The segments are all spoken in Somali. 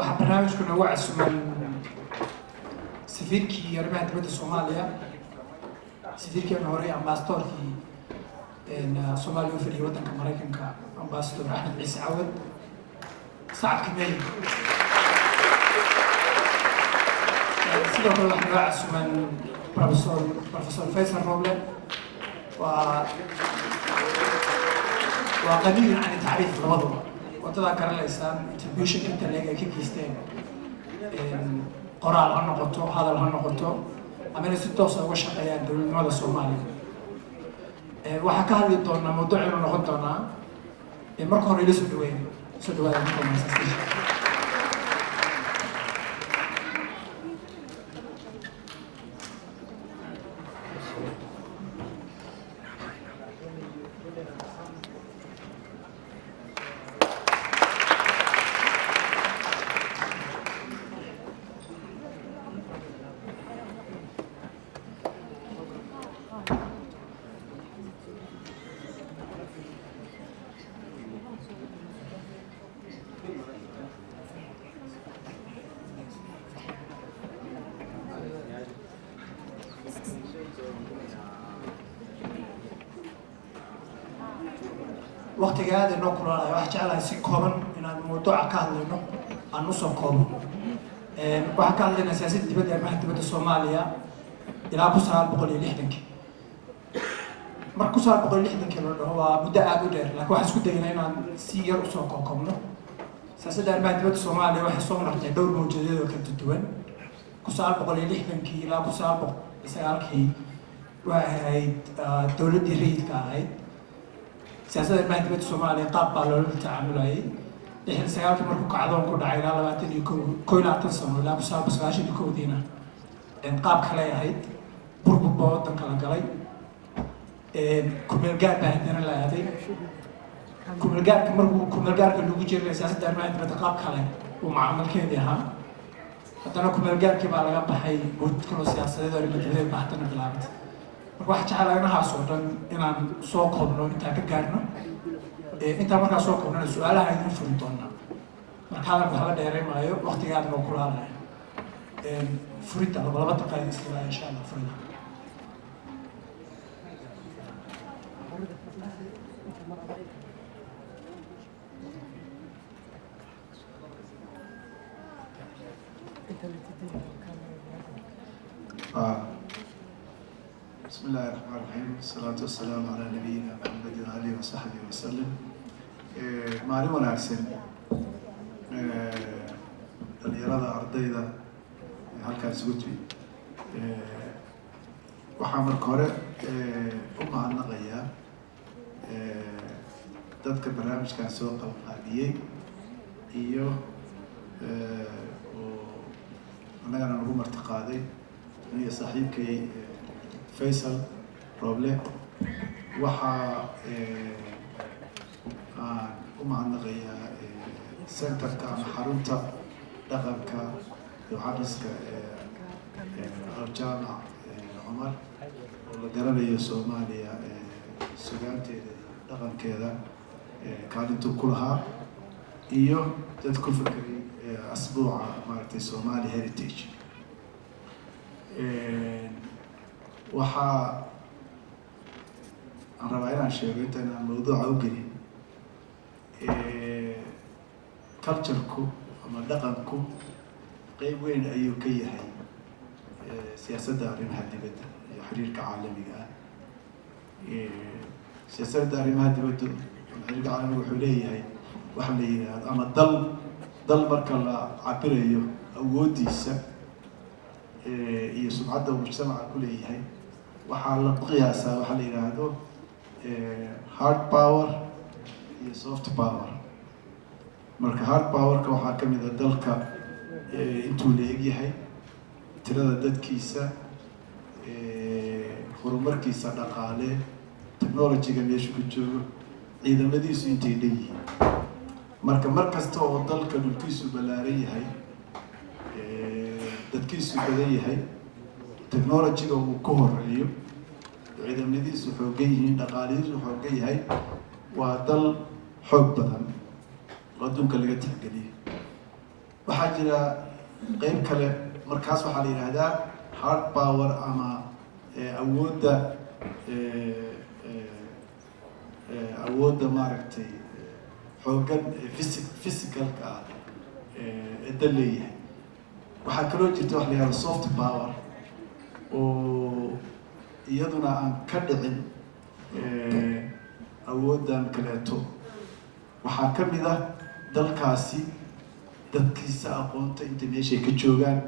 waxaa barnaamijkuna ugu casuman safiirkii arrimaha dibadda Soomaaliya safiirkii hore ambassadorkii Soomaaliya u fadhiyay waddanka Mareykanka ambassador Axmed Ciise Cawad Sacad Kameel sidoo kale waxaa ugu casuman Professor Faisal Roble وقليل عن التعريف الوضع وطبعا كان ليسان تبيوشن كنت اللي كيف يستين قرار هالنقطة هذا هالنقطة أمين ستوصل وش حقيقة دول المدى الصومالي وحكى لي طولنا موضوع إنه نقطنا مركو ريلي سدوين منكم مساستيش وقت هذا نقول على واحد على سكوبن إن الموضوع كهلنا النص كوبن واحد كهلنا سياسة تبدأ المحكمة الصومالية إلى بصار بقول لحدك مركز صار بقول لحدك هو بدأ أقدر لكن واحد سكوت هنا سير وسوق كوبنا سياسة المحكمة الصومالية واحد صوم رح دور موجودة وكنت تدون كسر بقول لحدك إلى بصار بقول سيارك واحد دولة دريد كاي سياسة المحكمة الصومالية قابلة للتعامل إحنا سيارات مركو كعدون كود عيلا لباتن كوي لا تنسون لا بسال بس عشان يكون دينا قاب خلايا هيد بربو بود كلا قلي كملجار بهدنا لا هذي كملجار كملجار اللي بيجي سياسة المحكمة قاب خلايا ومعامل كذي ها حتى أنا كملجار كبار لقى بحي بود كل سياسة ده اللي بتجي بحثنا بالعبد واحد على أنا هاسودن إن سوق هونو أنت كجارنا أنت ما كسوق هونو السؤال هاي نفرطنا مركالا بحلا دايرين مايو وقت قاعد نقول على فريت على بلغة تقايد استواء إن شاء الله فريت بسم الله الرحمن الرحيم والصلاة والسلام على نبينا محمد وآله وصحبه وسلم. معلومة ونعكسين الإرادة أرضية هالكان سوتي وحامل كورة عن نغيا تذكر برنامج كان سوق القابية إيوه وأنا نقوم ارتقادي هي صاحبك فيصل روبلي وحا ومعنقيا سنتر كان حرونتا دقنكا يحرسك الجامع عمر وقرنيا سوماليا سجانتي دقن كذا كانت كلها إيوه تذكر فكري أسبوع مالتي سومالي هيريتيج waxaa aan rabaa inaan sheego intaan aan mawduuca u gelin culture-ku ama dhaqanku qeyb weyn ayuu ka yahay siyaasadda arrimaha dibadda iyo xiriirka caalamiga ah siyaasadda arrimaha dibadda xiriirka caalamiga wuxuu leeyahay waxa la yidhaahdo ama dal marka la cabirayo awooddiisa iyo sumcadda uu mujtamaca ku leeyahay waxaa la qiyaasaa waxa la yiraahdo hard power iyo soft power marka hard power-ka waxaa ka mid ah dalka intuu la eg yahay tirada dadkiisa horumarkiisa dhaqaale technology-ga meesha ku joogo ciidamadiisu intay dhan yihiin marka mar kasta oo dalka dhulkiisu ballaaran yahay dadkiisu badan yahay technology-ga uu ku horeeyo ciidamadiisu xooggan yihiin dhaqaalihiisu xooggan yahay waa dal xoog badan oo adduunka laga tixgeliyo waxaa jira qeyb kale markaas waxaa la yidhaahdaa hard power ama awoodda maaragtay xoogan physicalka ah dal leeyahay. waxaa kaloo jirta wax la yihahdo soft power oo iyaduna aan ka dhicin awooddan kaleeto. waxaa ka mid ah dalkaasi dadkiisa aqoonta inta meeshay ka joogaan,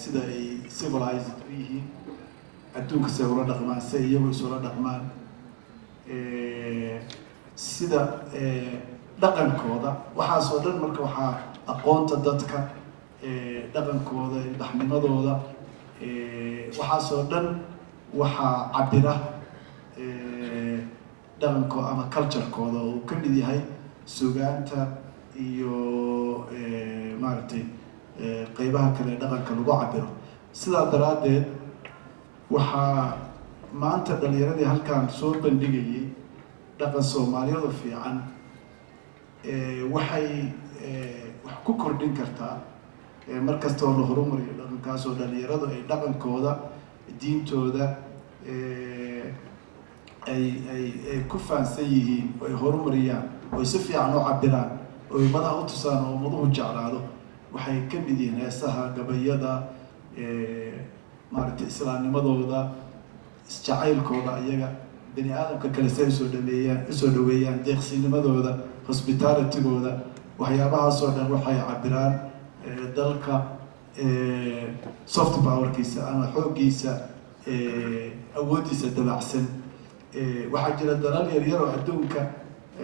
sida ay civilized u yihiin, adduunka si ay ula dhaqmaan, si ay iyagu isula dhaqmaan, sida dhaqankooda. waxaasoo dhan marka waxaa aqoonta dadka, dhaqankooda, dhaxnimadooda, waxaasoo dhan waxaa cabira dhaqankooda ama culturekooda oo uu ka mid yahay sugaanta iyo maaragtay qeybaha kale dhaqanka lagu cabiro. sidaa daraaddeed waxaa maanta dhalinyaradii halkaan soo bandhigayay dhaqan soomaaliyada fiican waxay wax ku kordhin kartaa mar kastoo la horumariyo dhaqankaas oo dhalinyaradu ay dhaqankooda, diintooda ay ku faansan yihiin oo ay horumariyaan oo ay si fiican u cabiraan oo ay madaha u tusaan oo ummaduhu jeclaado. waxay ka mid yihiin heesaha, gabayada, maaragtay islaamnimadooda, isjacaylkooda iyaga, bani aadamka kale si ay usoo dhaweeyaan, deeqsinimadooda, hospitalitygooda. waxyaabahaasoo dhan waxay cabiraan dalka soft powerkiisa ama xooggiisa, awooddiisa dabacsan. waxaa jira dalal yaryar oo adduunka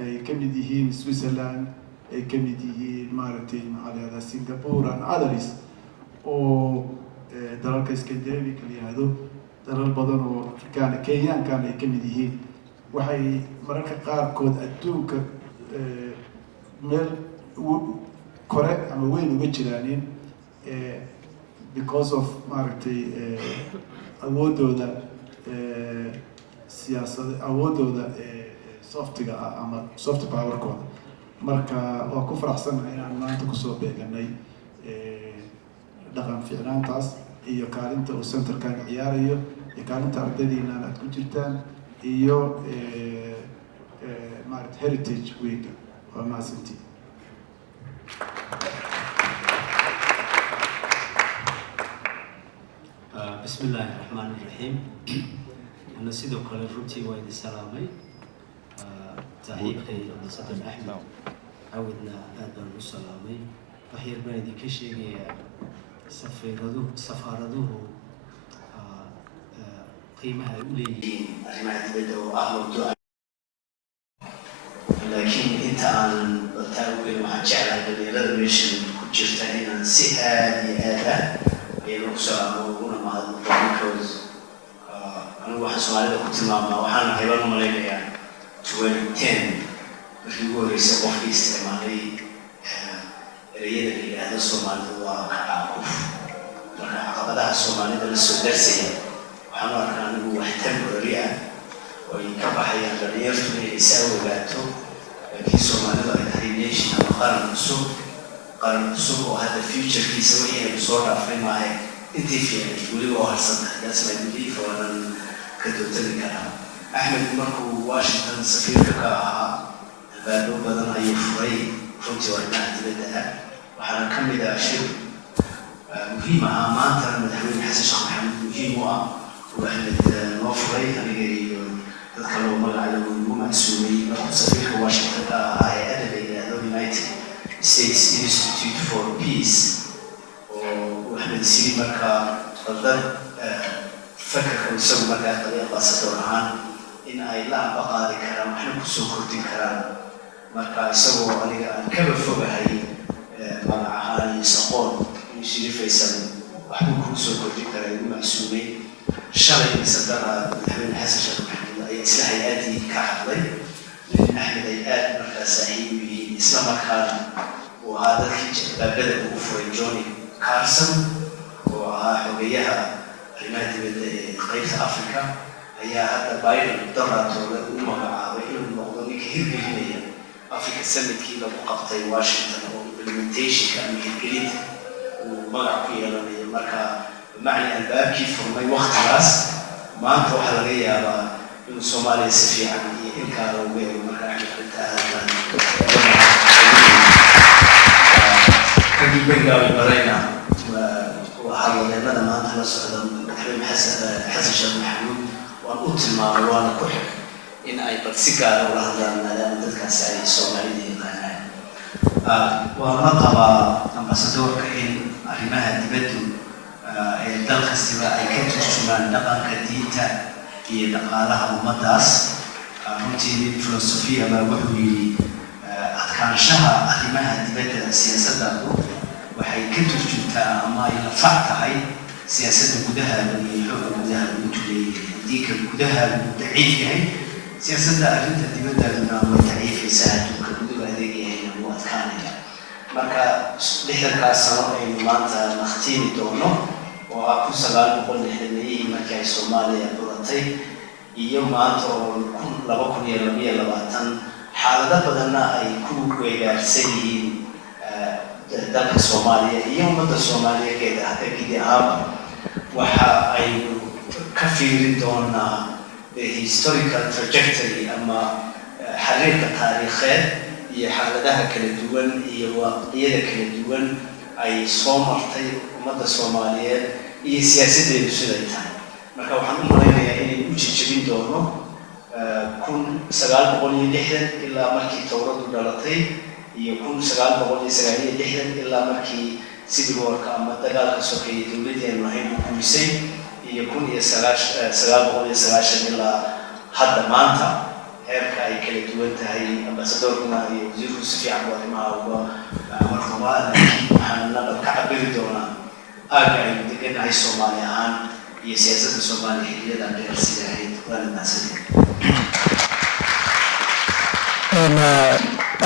ay ka mid yihiin Switzerland, ay ka mid yihiin maaragtay maxaa la yihahdaa Singapore and others, oo dalalka Scandinavia la yihahdo, dalal badan oo Afrikaan, Kenyaankan ay ka mid yihiin. waxay mararka qaarkood adduunka meel kore ama weyn uga jiraanin because of maaragtay awoodooda siyaasada, awoodooda softiga ah ama soft powerkooda. marka waa ku faraxsanahay inaan maanta kusoo beeganay dhaqan fiicnaantaas iyo kaalinta uu centerkan ciyaarayo iyo kaalinta ardaydiinaan aad ku jirtaan iyo maaragtay heritage week. waa mahadsantiin. بسم الله الرحمن الرحيم. أنا سيدو كل روتي وايد سلامي. تحييكي صدق أحمد عودنا هذا السلامي. وحير بلدي كشيء سفارده قيمة أولي. أنا أتبدأ أهل لكن أنت عن تقول وحجة على الدليل مش كجرتين عن سهاد هذا يلوكسا وقولنا ما هذا because أنا واحد سؤال كنت مع وحنا حيوان ملاك يعني 2010 بيقول رئيس أوفيس المالي ريادة اللي هذا الصومالي هو كعاقف وأنا عقبتها الصومالي ده السودسية وحنا كان هو temporary ويكبح يعني غير في يساوي ذاته في الصومالي ده الريليشن قارن السوق وهذا future في سوية بصورة في معي أنت في تقولي وهالصدق ده سمعت لي فأنا كتبت لي كلام أحمد مركو واشنطن سفير كا بعده بدنا يفري فوتي ولا تبدأ وحنا كم إذا شيء مهمة ما ترى مدحون حسن شيخ محمد مهمة وأحمد نوفري أنا جاي تذكروا مرة على المجموعة السورية مركو سفير واشنطن كا هاي أدبي United States Institute for Peace وأحمد السيري مركا قدر فكر كويسة مركا طريقة صدورها إن أي لا بقى ذكرى وحنا كسو كردي كرام مركا يسووا عليها كيف فوق هاي مع هاي سقون يشيل فيصل وحنا كسو كردي كرام معسومين شغل يصدرها من حسن شيخ محمد أي إسلاحياتي كحضي أحمد أيات مركا سعيد إسلام كان وهذا في بدأ بوفر جوني كارسون وحوجيها رماد قيس أفريقيا هي هذا بايرن درات ولا عاوي الموضوع كثير بيجي أفريقيا سمت كذا وقبطي واشنطن implementation ama hirgelinta uu magac ku yeelanayo marka macni albaabkii furmay waqtigaas maanta waxaa laga yaabaa inuu Soomaaliya si fiican iyo ilkaa loogu eego marka arrinta hadaan kadib bangaawi barayna waxaa wadeenada maanta la socda madaxweyne xasan sheekh maxamuud waan u tilmaamay waana ku xig in ay bal si gaara ula hadlaan maadaama dadkaasi ay Soomaalida yaqaanaan waa la qabaa ambasadorka in arrimaha dibaddu ee dal kastiba ay ka turjumaan dhaqanka diinta iyo dhaqaalaha ummadaas runtii filosofiya baa wuxuu yidhi adkaanshaha arrimaha dibadda siyaasadda waxay ka turjuntaa ama ay la fac tahay siyaasadda gudahaada iyo xooga gudahaada intuu leeyahay haddii ka gudahaada uu daciif yahay siyaasadda arrinta dibaddaduna way daciifaysaa hadduu ka guduhu adeeg yahayna wuu adkaanaya marka 60 sano aynu maanta nakhtiimi doono oo ah 1960 markii ay Soomaaliya buratay iyo maanta oo 2022 xaalado badanna ay ku weegaarsan yihiin dalka Soomaaliya iyo ummadda Soomaaliyeed gidi ahaanba waxa aynu ka fiirin doonaa the historical trajectory ama xariiqa taariikheed iyo xaaladaha kala duwan iyo waqtiyada kala duwan ay soo martay ummadda Soomaaliyeed iyo siyaasadeedu siday tahay marka waxaan u malaynayaa inay u jijibin doono 1960 ilaa markii tawradu dhalatay iyo 1960 ilaa markii civil war ama dagaalka sokeeye dawladeenu ahayd u guulisay iyo 1990 ilaa hadda maanta heerka ay kala duwan tahay ambasadorkuna iyo wasiirku si fiican u arrimaha uga warqabaa laakiin waxaan nabad ka cabiri doonaa aaga aynu deganahay Soomaali ahaan iyo siyaasadda Soomaaliya xilliyada dheer sida ahayd waana mahadsantihiin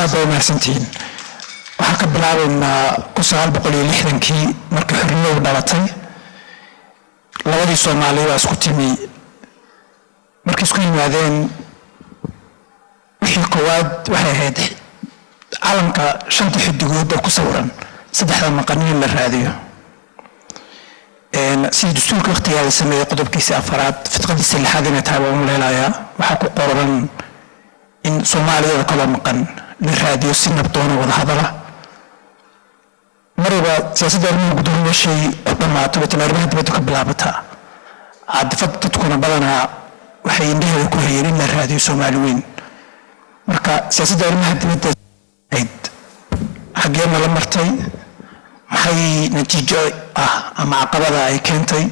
aad bay mahadsantihiin waxaan ka bilaabaynaa 1960 markii xornimadu dhalatay labadii Soomaali waa isku timi markii isku yimaadeen wixii koowaad waxay ahayd calanka 5 xidigood oo ku sawiran 3 maqanin la raadiyo si dastuurka waqtigaada sameeyay qodobkiisa afaraad fitqadiisa lixaad inay tahay waa umaleelayaa waxaa ku qoran in Soomaaliya kala maqan la raadiyo si nabdoon wada hadala mariba siyaasadda arrimaha gudaha meeshay ku dhamaato arrimaha dibadda ka bilaabata cadfad dadkuna badanaa waxay indhaheeda ku hayeen in la raadiyo Soomaali weyn marka siyaasadda arrimaha dibadda xageena la martay maxay natiijo ama caqabada ay keentay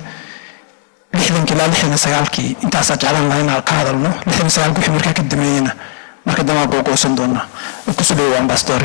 60 ilaa 69 intaas jeclaan lahayn aan ka hadalno 69 wixii markaa ka dambeeyayna marka dama go'oosan doona ku soo dhawaad ambassador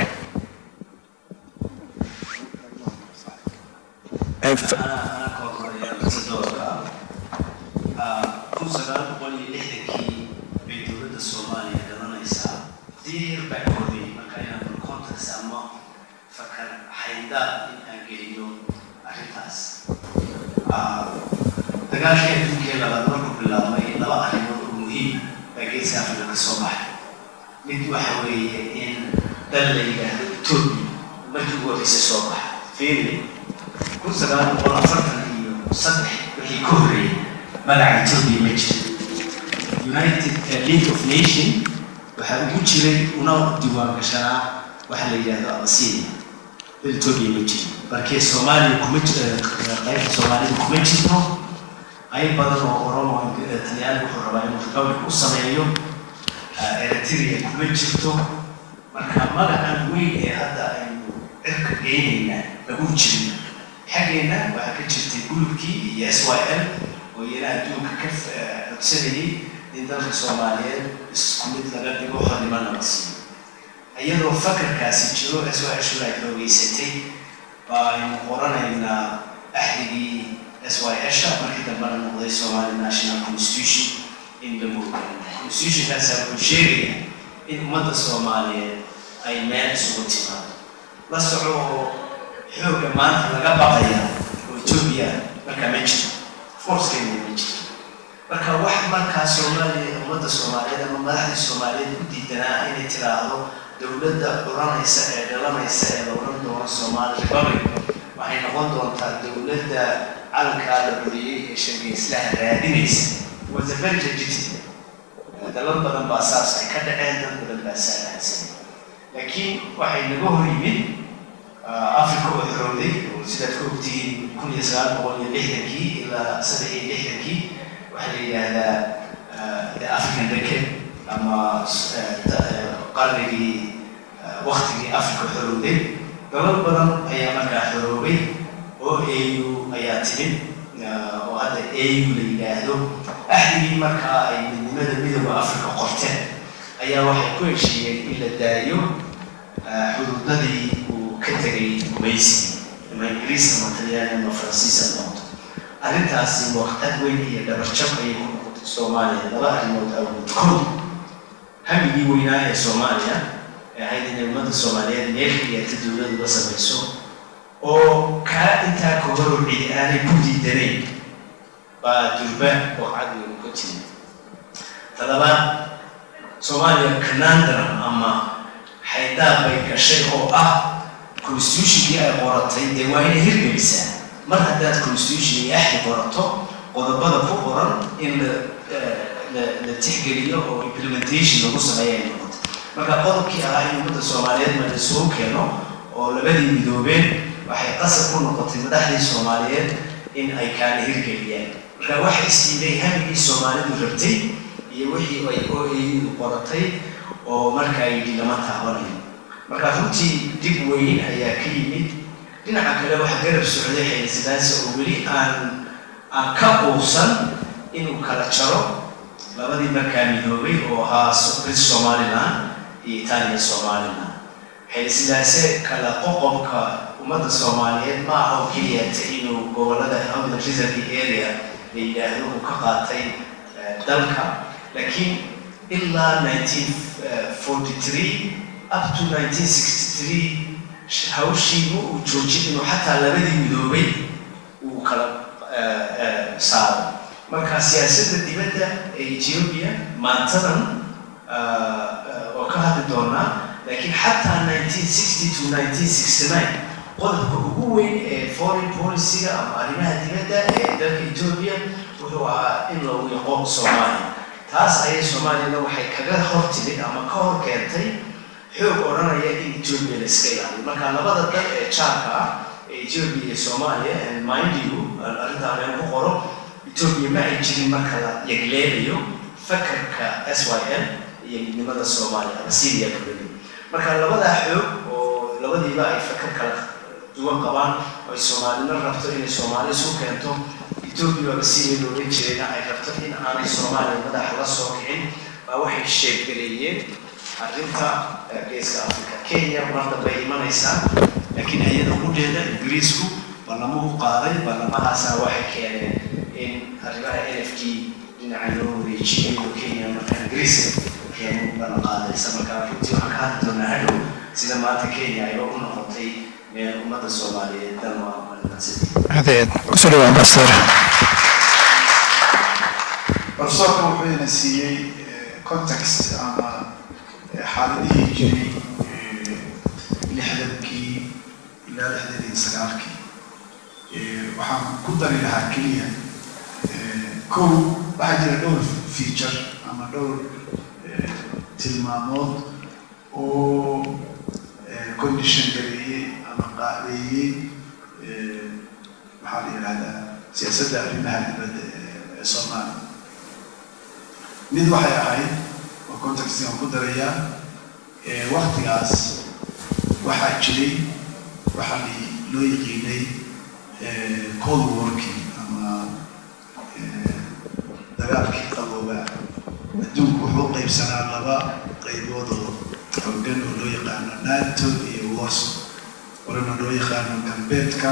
dagaalkii adduunka labaad markuu bilaabmay laba arrimood oo muhiim ah geeska Afrika ka soo baxay mid waxa weeye in dal la yidhaahdo Ethiopia markii ugu horreysay soo baxay fiiri 1943 wixii ka horreeyay magaca Ethiopia ma jirin United League of Nations waxaa ugu jiray una diiwaan gashanaa waxa la yidhaahdo Abyssinia Ethiopia ma jirin markii Soomaaliya kuma qaybta Soomaaliya kuma jirto ay badan oo Oromo Talyaani wuxuu rabaa inuu republic u sameeyo Eritrea kuma jirto marka magacan weyn ee hadda aynu cirka geynayna lagu jirin xageena waxaa ka jirtay gurubkii iyo SYL oo iyana adduunka ka codsanayay in dalka Soomaaliyeed isku mid laga dhigo xornimada la siiyo iyadoo fakarkaasi jiro SYL ay xoogeysatay aynu qoranaynaa axdigii SYL markii dambana noqday Somali National Constitution in the movement. Constitution kaas wuxuu sheegayaa in ummadda Soomaaliyeed ay meel isugu timaado la soco xoogga maanta laga baqaya oo Ethiopia marka ma jiro forcekeena ma jiro marka wax markaa Soomaaliya ummadda Soomaaliyeed ama madaxda Soomaaliyeed ku diidanaa inay tiraahdo dowladda oranaysa ee dhalanaysa ee la oran doono Somali Republic waxay noqon doontaa dowladda calankaa la buriyey ee shaqayslaha raadinaysa was a very legitimate dalal badan baa saas ay ka dhaceen dad badan baa saalaansan laakiin waxay naga hor yimid Afrika oo xorowday oo sidaad ku ogtihiin 1960 ilaa 1960 waxaa la yidhaahdaa the African decade ama qarnigii waqtigii Afrika xorowday dalal badan ayaa markaa xoroobay oo AU ayaa timid oo hadda AU la yidhaahdo ahdigii markaa ay midnimada midowga Afrika qorteen ayaa waxay ku heshiiyeen in la daayo xuduudadii uu ka tegay gumaysi ama Ingiriis ama Talyaani ama Faransiis noqoto arrintaasi waqti weyn iyo dhabarjab ayay ku noqotay Soomaaliya laba arrimood awgood kow hamigii weynaa ee Soomaaliya ee ahayd in ummadda Soomaaliyeed meel keliya dowladdu la samayso oo kaa intaa ka hor cidi aanay ku diidanayn baa durba waqcad weyn ku timid talabaad Soomaaliya conundrum ama xaydaab bay gashay oo ah constitution-kii ay qoratay dee waa inay hirgelisaa mar haddaad constitution-kii axdi qorato qodobada ku qoran in la tixgeliyo oo implementation lagu sameeyo ay noqoto marka qodobkii ahaa in ummadda Soomaaliyeed ma la soo keeno oo labadii midoobeen waxay qasab ku noqotay madaxdii Soomaaliyeed in ay kaala hirgeliyaan marka waxay istiiday hamigii Soomaalidu rabtay iyo wixii ay OAU qoratay oo marka ay lama taabanayo marka runtii dib weyn ayaa ka yimid dhinaca kale waxa garab socday xilsidaas oo weli aan ka quusan inuu kala jaro labadii markaa midoobay oo ahaa Somaliland iyo Italiya Somaliland xilsidaas kala qoqobka ummadda Soomaaliyeed ma aha oo keliya inuu gobolada Hawda Reserve Area ay yidhaahdo uu ka qaatay dalka laakiin ilaa 1943 up to 1963 hawshii uu joojiyay inuu xataa labadii midoobay uu kala saaro marka siyaasadda dibadda ee Ethiopia maantadan oo ka hadli doonaa laakiin xataa 1960 to 1969 qodobka ugu weyn ee foreign policy-ga ama arrimaha dibadda ee dalka Ethiopia wuxuu ahaa in lagu yaqo Soomaaliya taas ayay Soomaaliyada waxay kaga hortimid ama ka hor keentay xoog oranaya in Ethiopia la iska ilaaliyo marka labada dal ee jaarka ah ee Ethiopia iyo Soomaaliya and mind you arrinta aan ku qoro Ethiopia ma ay jirin marka la yagleelayo fakarka SYL iyo midnimada Soomaaliya ama Syria kabali marka labada xoog oo labadiiba ay fakar kala duwan qabaan oo Soomaalina rabto inay Soomaaliya soo keento Ethiopia waa Syria looga jeeda ay rabto in aanay Soomaaliya madax la soo kicin baa waxay sheegayeen arrinta geeska Afrika Kenya marka bay imanaysaa laakiin ayada ugu dheeda Ingiriisku balamo u qaaday balamahaas waxay keeneen in arrimaha NFD dhinaca loo wareejiyay Kenya marka Ingiriiska keenay bala qaaday marka runtii waxaan ka hadli doonaa hadhow sida maanta Kenya ay u noqotay ummadda Soomaaliyeed dan waa هذا كسر وامباستر barsoorka wuxuu ina siiyey context ama xaaladihii jiray 60kii ilaa 69kii waxaan ku dari lahaa keliya kow waxaa jira dhowr feature ama dhowr tilmaamood oo condition gareeyey ama qaabeeyey maxaa la yidhahdaa siyaasadda arrimaha dibadda ee Soomaaliya mid waxay ahayd oo contextigan ku darayaa waqtigaas waxaa jiray waxaa loo yaqiinay cold warkii ama dagaalkii qaboobaa adduunku wuxuu qaybsanaa laba qaybood oo xooggan oo loo yaqaano NATO iyo Warsaw warana loo yaqaano galbeedka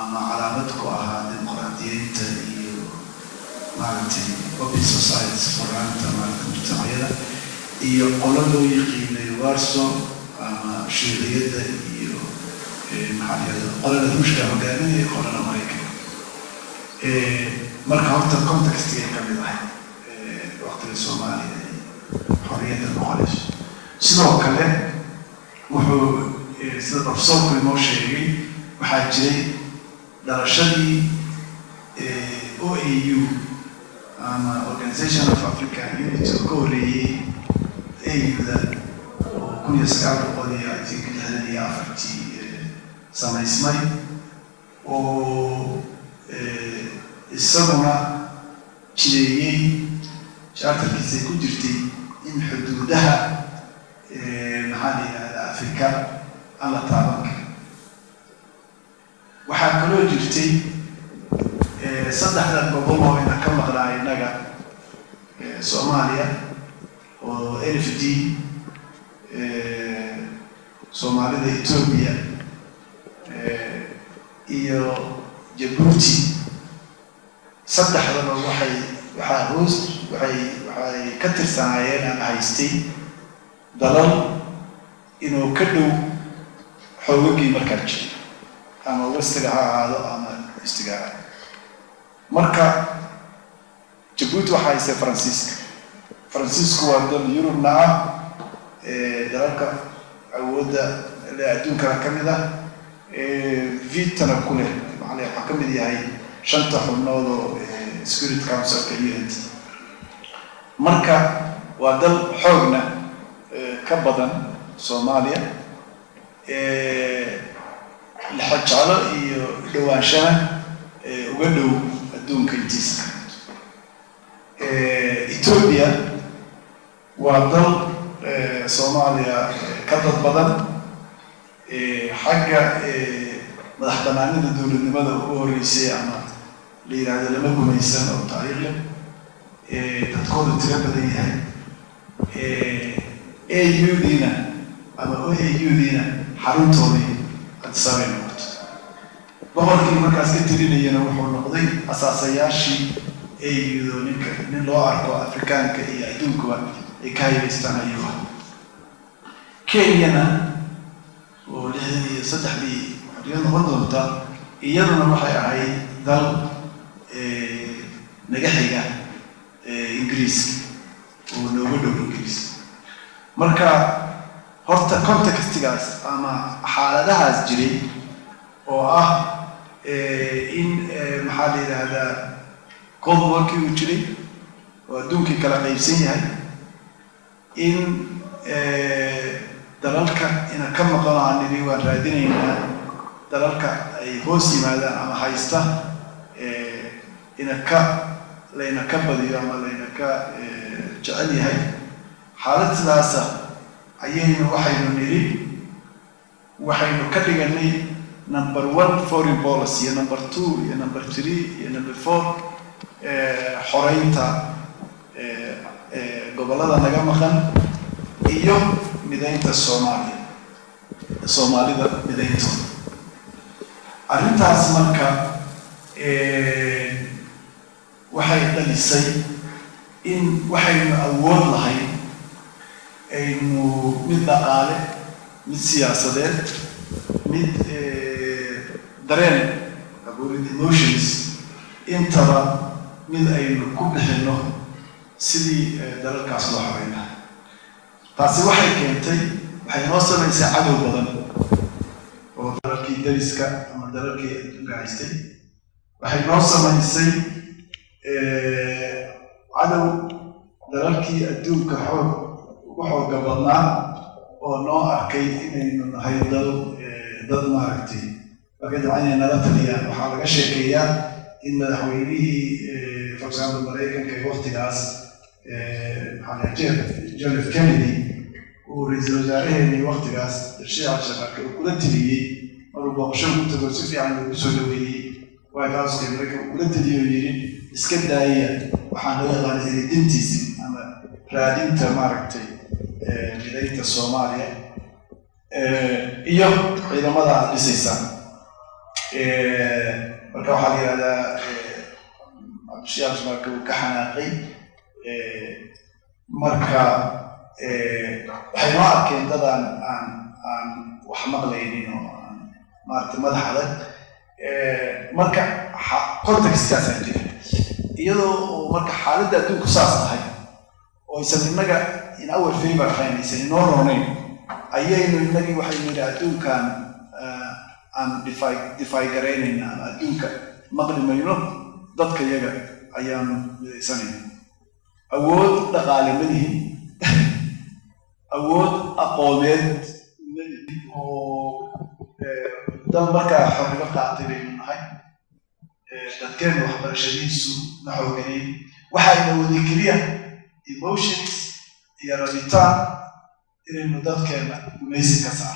ama calaamad ku ahaa dimuqraadiyiinta iyo maaragtay open societies furaanta maaragtay mujtamacyada iyo qolo loo yaqiinay Warsaw ama shiiciyada iyo maxaa la yidhahdaa qolada ruushka hogaaminaya qolada Maraykanka marka horta contextiga ka mid ahay waqtiga Soomaaliya xorriyadda noqonayso sidoo kale wuxuu sida professorku inoo sheegay waxaa jiray dhalashadii OAU ama Organization of African Unity oo ka horreeyey AU-da oo 1964 samaysmay oo isaguna jireeyey charterkiisa ku jirtay in xuduudaha maxaa la yidhahdaa Afrika aan la taaban karin. waxaa kaloo jirtay saddexda gobol oo ina ka maqnaa innaga Soomaaliya oo NFD Soomaalida Ethiopia iyo Djibouti saddexdaba waxay ka tirsanaayeen ama haystay dalal inuu ka dhow xoogagii markaa jiray ama westiga ha ahaado ama istiga ha ahaado. marka Djibouti waxaa haystay Faransiisku waa dal Yurubna ah dalalka awoodda adduunkana ka mid ah vitana ku leh waxaa ka mid yahay 5 xubnood oo Security Council-ka UN. marka waa dal xoogna ka badan Soomaaliya laxajalo iyo dhawaanshana uga dhow adduunka intiisa. Ethiopia waa dal Soomaaliya ka dad badan xagga madaxbanaanida dowladnimada ugu horreysay ama la yiraahdo lama gumaysan oo taariikh leh dadkooda tiro badan yahay AU-diina ama OAU-diina xaruntoodii Addis Ababa noqoto. boqorkii markaas ka tirinayana wuxuu noqday asaasayaashii AU-da nin loo arko Afrikaanka iyo adduunkuba ay ka haybaystaan ayuu ah. Kenyana oo 63 xorriyad noqon doonta iyaduna waxay ahayd dal naga xiga Ingiriiska oo nooga dhow Ingiriiska. marka horta contextigaas ama xaaladahaas jiray oo ah in maxaa la yidhaahdaa Cold War-kii uu jiray oo adduunkii kala qaybsan yahay in dalalka ina ka maqan aan nidhi waan raadinaynaa dalalka ay hoos yimaadaan ama haysta layna ka badiyo ama layna ka jecel yahay. xaalad sidaasa waxaynu nidhi waxaynu ka dhiganay number 1 foreign policy iyo number 2 iyo number 3 iyo number 4 xoreynta gobollada naga maqan iyo midaynta Soomaalida midayntooda. arrintaas marka waxay dhalisay in waxaynu awood lahayn aynu mid dhaqaale, mid siyaasadeed, mid dareen abuurid emotions intaba mid aynu ku bixinno sidii dalalkaas loo xoreyn lahaa. taasi waxay keentay waxay noo samaysay cadow badan oo dalalkii dariska ama dalalkii adduunka haystay. waxay noo samaysay cadow dalalkii adduunka ugu xooga badnaa oo noo arkay inaynu nahay dad maaragtay markay dabcan inay nala taliyaan. waxaa laga sheekeeyaa in madaxweynihii for example Mareykanka ee waqtigaas John F. Kennedy uu ra'iisul wasaaraheenii waqtigaas Sheikh Al-Sharqi uu kula taliyey maruu booqasho ku tago si fiican ugu soo dhaweeyey White House-ka Mareykanka uu kula taliyey oo yidhi iska daaya waxaan loo yaqaana eridintiisi ama raadinta maaragtay midaynta Soomaaliya iyo ciidamada aad dhisaysaan. marka waxaa la yidhahdaa Sheikh Al-Sharqi uu ka xanaaqay. marka waxay noo arkeen dad aan wax maqlaynin oo aan maaragtay madax adag. marka contextkaasaan jira iyadoo marka xaaladda adduunku saas tahay ويسن إنك إن أول فيبر حين يسن نورونين أيين إنك وحي مرادون كان عن دفاع قرينين عن أدونك مقل مينو ضدك يجا أيام سنين أود دقال منه أود أقومت منه دم بركة حرب قاعدين من هاي تذكرني وخبر شديد سو نحو جنين وحي لو ذكريه emotions هي رابطان إنه تذكرنا وميسي كسر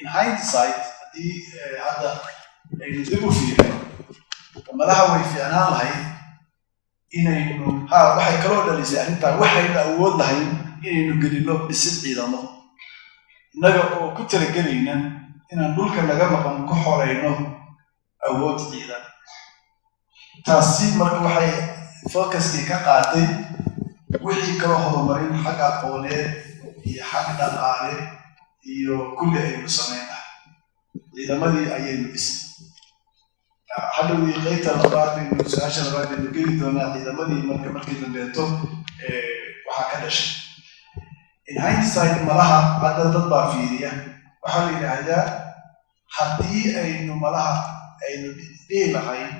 in hindsight دي هذا اللي تبغوا فيه وما لها في عنان هاي إنه ها وحي كلام اللي زي أنت وحي الأول هاي إنه قليلو بسد عيدانه نجا كنت رجلينا إن نقول كنا جمع كم كحورينه أول عيدان تاسيب مركب وحي فوكس كي كقاعدي وحي كلام هرمرين حق قولة هي حق دقالة iyo kulli ay sameeyaan ciidamadii ayay nubis hadhow qaybta labaad ee su'aasha labaad ee geli doona ciidamadii markii dambeeto waxa ka dhashay in hindsight malaha hadda dad baa fiiriya waxa la yiraahdaa haddii aynu malaha aynu dhiilahayn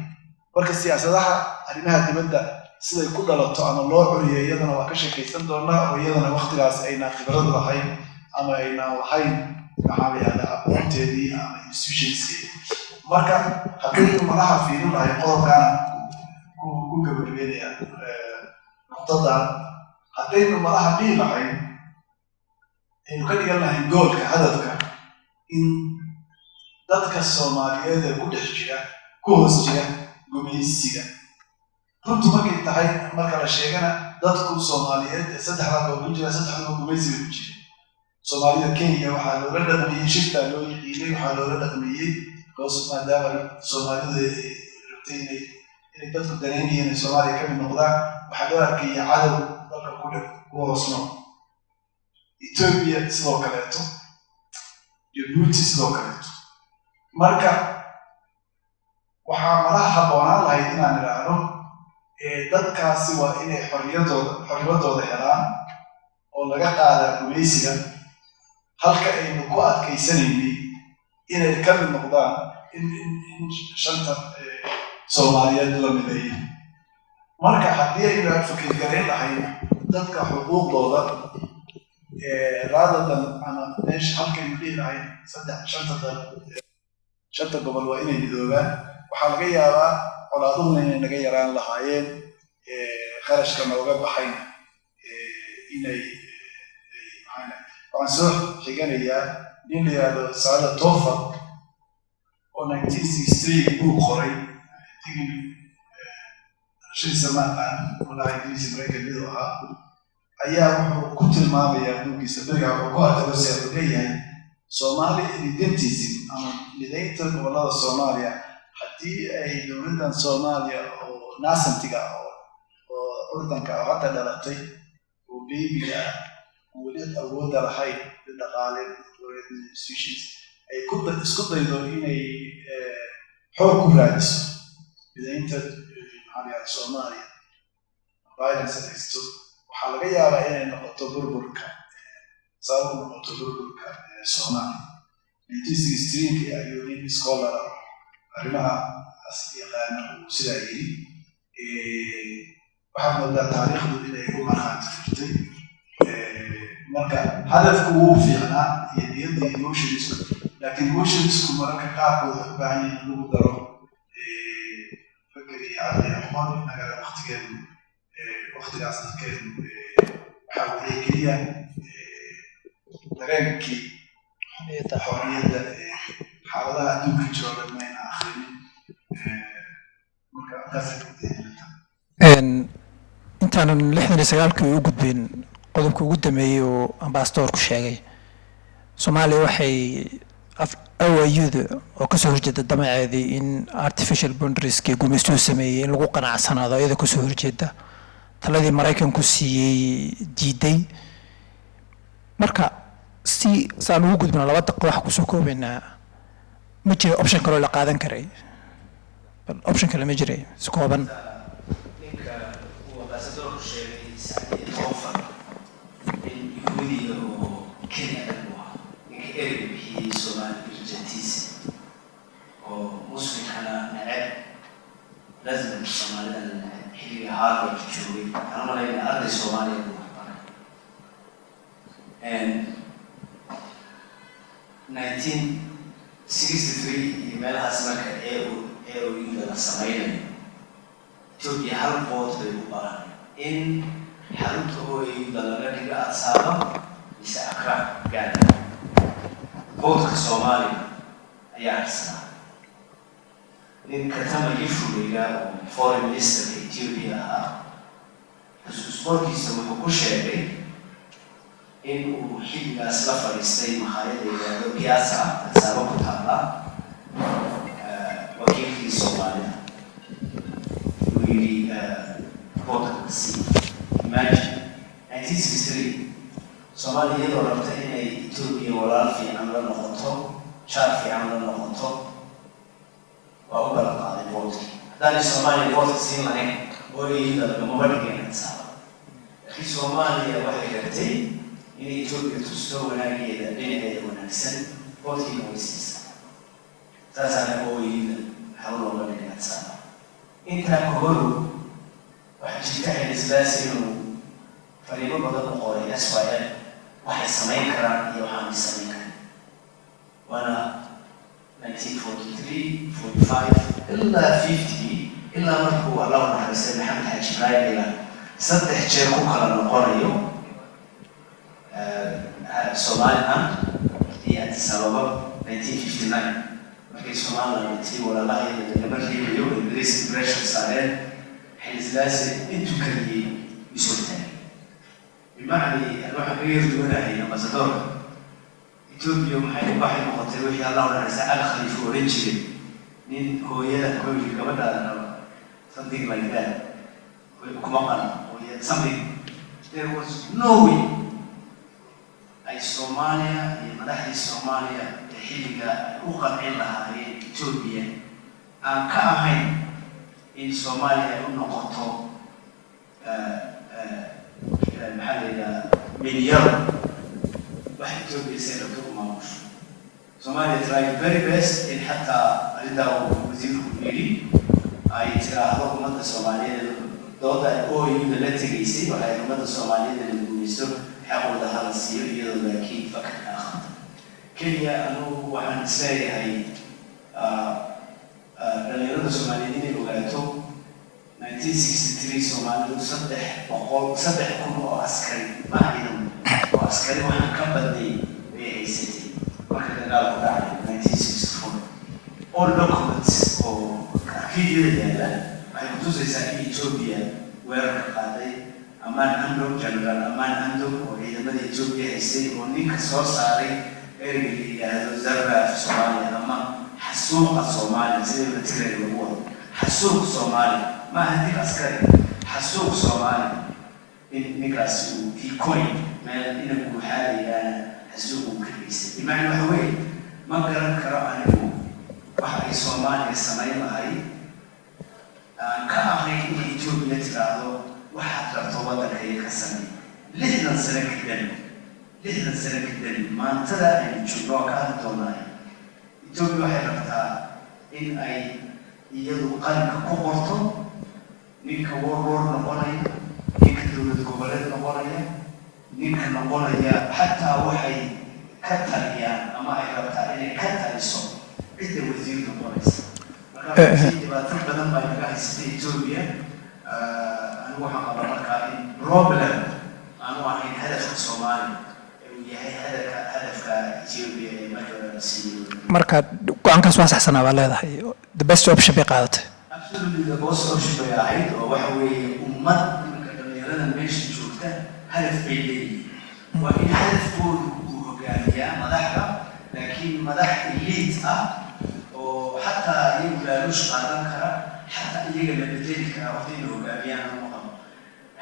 marka siyaasadaha arrimaha dibadda siday ku dhalato ama loo curiyo iyadana waa ka sheekaysan doonaa oo iyadana waqtigaas ayna khibrad lahayn ama ayna lahayn maxaa la yidhahdaa aqoonteedii ama institutionskeedii marka haddaynu malaha fiirin lahay qodobkaan ku gabagabeynaya nuqdadan haddaynu malaha dhihi lahayn aynu ka dhigan lahayn goolka hadafka in dadka Soomaaliyeed ee ku dhex jira ku hoos jira gumeysiga runtu markay tahay marka la sheegana dadku Soomaaliyeed ee saddexda oo ku jira saddexda gumeysiga ku jira Soomaalida Kenya waxaa loola dhaqmiyay shifta loo yiqiinay waxaa loola dhaqmiyay hoos maadaama Soomaalida rabtay inay dadku dareemiyeen in Soomaaliya ka mid noqdaan waxaa loo arkayay cadow dalka ku hoosno Ethiopia sidoo kaleeto Djibouti sidoo kaleeto marka waxaa malaha habboonaan lahayd inaan idhaahdo dadkaasi waa inay xorriyadooda helaan oo laga qaadaa gumeysiga halka aynu ku adkaysanaynay inay ka mid noqdaan in shanta Soomaaliyeed la mideeyo marka haddii aynu advocate garayn lahayn dadka xuquuqdooda raadadan ama meesha halkaynu dhihi lahayn shanta gobol waa inay midoobaan waxaa laga yaabaa colaaduhuna inay naga yaraan lahaayeen kharashka nooga baxayna inay waxaan soo xiganayaa nin la yidhaahdo Saada Toofa oo 1963 buu qoray digin shan samaad walahi ingiriisi Mareykan mid ahaa ayaa wuxuu ku tilmaamayaa buuggiisa beriga wuxuu ku adkaysan wuxuu leeyahay Somali identity ama mideynta gobolada Soomaaliya haddii ay dowladdan Soomaaliya oo naasantiga oo urdanka oo hadda dhalatay oo beebiga ولد أود رحي بالدقالة ولد institutions أي كل إسقطي ذوليني حكم رئيس إذا أنت على الصومالية violence against وحلقة يا رأي إن أعتبر بركة صاروا أعتبر بركة الصومالي 1963 في أيونين سكولر أرمها أصدقائنا وسلايين وحمد الله تاريخ إلى يوم أخذت فرتي marka hadafku wuu fiicnaa iyadii emotions laakiin emotions marka qaabkooda u baahan yahay lagu daro fikri caqli aqoon naga waqtigaas dadkeenu waxaa weeye keliya dareenkii xorriyadda xaaladaha adduunka jiro dhan mayna akhrinin marka intaanan 69kii u gudbin qodobka ugu dambeeyay oo ambassadorku sheegay Soomaaliya waxay awayuda oo ka soo horjeeda damaceedii in artificial boundaries ke gumeystuhu sameeyay in lagu qanacsanaado iyada ka soo horjeeda taladii Mareykanku siiyay diiday marka si saan ugu gudbina laba daqiiqo wax ku soo koobaynaa ma jiro option kale oo la qaadan karay bal option kale ma jiray si kooban ninka uu سعيد توفر من يهودي وكينيا أبوها إنك إرب هي سومالي برجنتيس ومسلم أنا نعب لازم الصومالي نعب حلي هارفارد تشوي أنا ما لين أرض الصومالي أبوها and 1963 meelahaas marka AOU-da la samaynayo Ethiopia hal bood bay u baahan in xarunta AOU-da laga dhigo Addis mise Accra Ghana boodka Soomaaliya ayaa arsanaa nin Katama Gifuriga oo foreign ministerka Ethiopia ahaa xusuusboorkiisa wuxuu ku sheegay in uu xilligaas la fadhiistay makhaayadda yidhaahdo Piazza Addis Ababa ku taalla wakiilkii Soomaalida uu yidhi boodka sii imagine 1963 Soomaaliya iyadoo rabta inay Ethiopia walaal fiican la noqoto jaar fiican la noqoto waa u balan qaaday boodkii haddaanay Soomaaliya boodka siin lahayn oo iyada lagamaba dhigeen Addis Ababa laakiin Soomaaliya waxay gartay in Ethiopia tusto wanaageeda dhinaceeda wanaagsan boodkiina weysiisa saasaana ooyida hawl looga dhigay Addis Ababa intaa kahoro waxaa jirta Haile Selassie inuu fariimo badan u qoray SYL waxay samayn karaan iyo waxaan samayn karin waana 1943 45 ilaa 50 ilaa markuu Allah u naxariistay Maxamed Xaaji Ibraahim ilaa 3 jeer ku kala noqonayo Somaliland iyo Addis Ababa 1959 markay Somaliland intii walaalahayda lagama reebayo Ingiriis pressure saareen Haile Selassie intuu kariyey isoo taagay bimacni waxaan kaga yarduwanahay ambasadorka Ethiopia maxay u baxay noqotay wixii Allah u naxariistay Al Khalifa oran jiray nin hooyada hooyadii gabadhaada something like that kuma qan something there was no way ay Soomaaliya iyo madaxdii Soomaaliya ee xilliga u qancin lahaayeen Ethiopia aan ka ahayn in Soomaaliya u noqoto maxaa la yidhaha milyar wax Ethiopia si rabto u maamusho Soomaaliya tried very best in xataa arrintaa uu wasiirku yidhi ay tiraahdo ummadda Soomaaliyeed dooda OAU-da la tegaysay waxay ummadda Soomaaliyeed la guulaysto xaqooda hala siiyo iyadoo laakiin fakarka akhata keliya anugu waxaan isleeyahay dhalinyarada Soomaaliyeed inay ogaato 1963 Soomaalidu 300,000 oo askari maacidan oo askari waxaan ka badnay bay haysatay marka dagaalku dhacay 1964 all documents oo arkiibyada yaalla waxay kutusaysaa in Ethiopia weerarka qaaday Aman Ando General Aman Ando oo ciidamada Ethiopia haystay oo ninka soo saaray ereyga la yidhaahdo zarra Soomaaliya ama xasuuqa Soomaaliya sida la tirayo lagu wado xasuuq Soomaaliya ma aha dib askari xasuuq Soomaaliya in ninkaasi uu coin meel inagu waxaa la yidhaahda xasuuq uu ka geystay bimacna waxa weeye ma garan karo anigu waxa ay Soomaaliya samayn lahay aan ka ahayn in Ethiopia tiraahdo waxaad rabto waddankayga ka samey 60 sano kadib maantada aynu joogno ka hadli doonaayo Ethiopia waxay rabtaa in ay iyadu qalinka ku qorto ninka warroor noqonaya ninka dowlad goboleed noqonaya ninka noqonaya xataa waxay ka taliyaan ama ay rabtaa inay ka taliso cidda wasiir noqonaysa marka dhibaato badan baa naga haysatay Ethiopia anigu waxaan qabaa markaa in problem aanu ahayn hadafka Soomaaliya uu yahay hadafka Ethiopia ee marka la siiyo marka go'aankaas waa saxsanaa baa leedahay the best option bay qaadatay absolutely the best option bay ahayd oo waxa weeye ummad marka dhalinyarada meesha joogta hadaf bay leeyihiin waa in hadafkoodu uu hogaamiyaa madaxda laakiin madax elite ah oo xataa iyagu laaluush qaadan kara xataa iyaga la bedeli karaa waqti inay hogaamiyaan ama qabo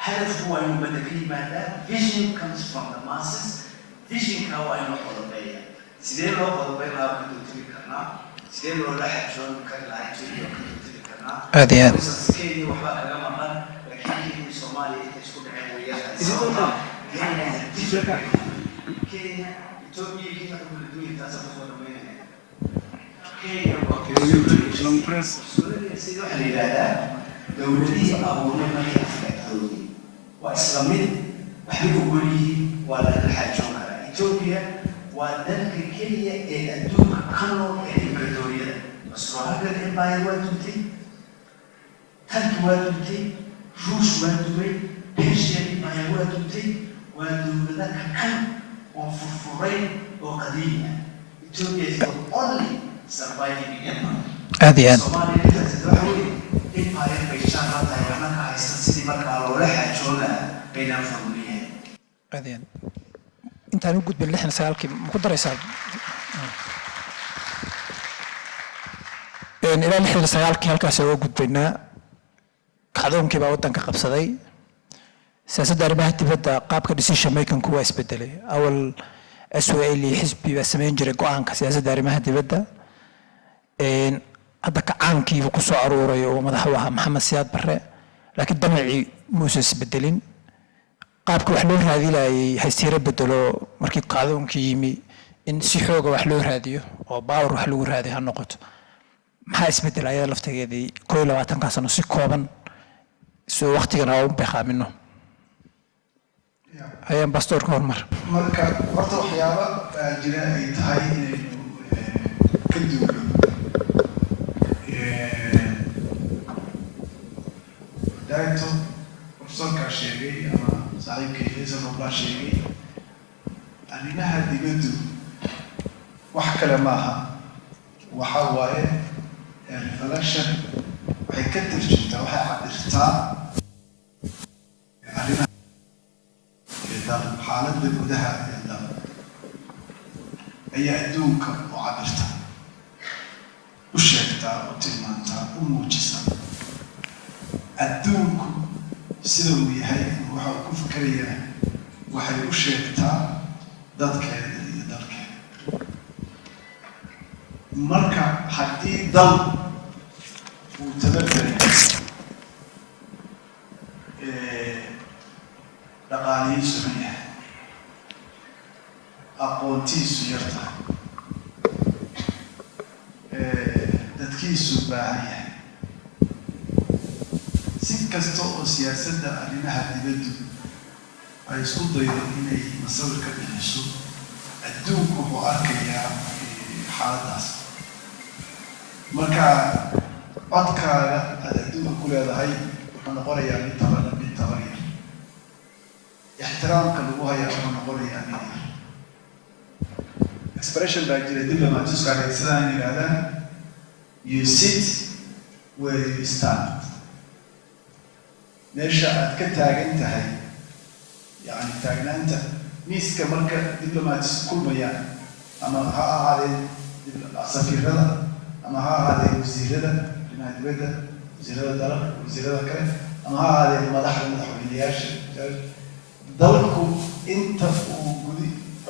hadafku waa inuu badda ka yimaadaa vision comes from the masses visionka waa inuu qodobeeya sidee loo qodobeyn lahaa ka dutiri karnaa sidee loo la xajoon kari lahaa Ethiopia ka dutiri karnaa aad iyo aad waxbaa kaga maqan laakiin Kenya Somalia is good and Is it on now? Kenya, Ethiopia, Kenya will do it as a sort of Kenya, long press. دولتي أو نمط أفريقيا وإسلامي وحبيب قولي ولا الحاجة إثيوبيا ودلك كينيا الدوم كانوا إمبراطورية أستراليا الإمبراطورية وادوتي ترك وادوتي روس وادوتي بيرسيا الإمبراطورية وادوتي ودولة كان وفرفورين وقديمة Ethiopia is the only surviving empire. هذه Somalia is the only empire بيشتغل حتى يعمل كايستسيدي مركا ولا حاجة شغلة بين الفرمية. هذه أنت هنوجد باللي إحنا سألك مقدر يسال إلى اللي إحنا سألك هالكاس وجود بيننا كعدهم كي بعودن كقبصدي سياسة داربها تبدأ قابك ديسيشن ميكن كويس بدلي أول أسوأ اللي حزبي بس ما ينجر قوان كسياسة داربها تبدأ إن هذا كعنكي وقصة عروري ومدحوها محمد سياد برا لكن دمعي موسى بدلين قابك وحلول هذه لا هيستير بدلو مركب قاعدون كيمي إن سيحوق وحلول هذه أو باور وحلول هذه هالنقط ما يسبدل أيضا لفتة دي كل وقت كاسنو سكوبن سو وقت جناو بخا منه أيام باستور كورمر marka horta waxyaaba jira ay tahay ka duwan daato professorka sheegay ama saaxiibkay Hazel Obla sheegay arrimaha dibaddu wax kale maaha waxa waaye reflection waxay ka tarjuntaa waxay cabirtaa arrimaha xaaladda gudaha ee dal ayaa adduunka u cabirta u sheegtaa u tilmaantaa u muujisa adduunku sida uu yahay waxa uu ku fikerayana waxay u sheegtaa dadkeeda iyo dalkeeda marka haddii dal uu tababaray dhaqaalihiisu ma yahay aqoontiisu yar tahay dadkiisu baahan yahay si kasta oo siyaasadda arrimaha dibaddu ay isku daydo inay masawir ka bixiso adduunku wuxuu arkayaa xaaladdaas marka codkaaga aad adduunka ku leedahay wuxuu noqonayaa mid taban yar احترامك لغوها ونقولي أمين expression by the diplomats قال الإنسان هذا you sit where you stand ليش أتكتاج أنت هاي يعني تاجنا أنت ميس كمركة diplomats كل ميان أما هذا السفير هذا أما هذا وزير هذا لما يتبدأ وزير هذا وزير هذا كذا أما هذا المدح الياش dalku inta uu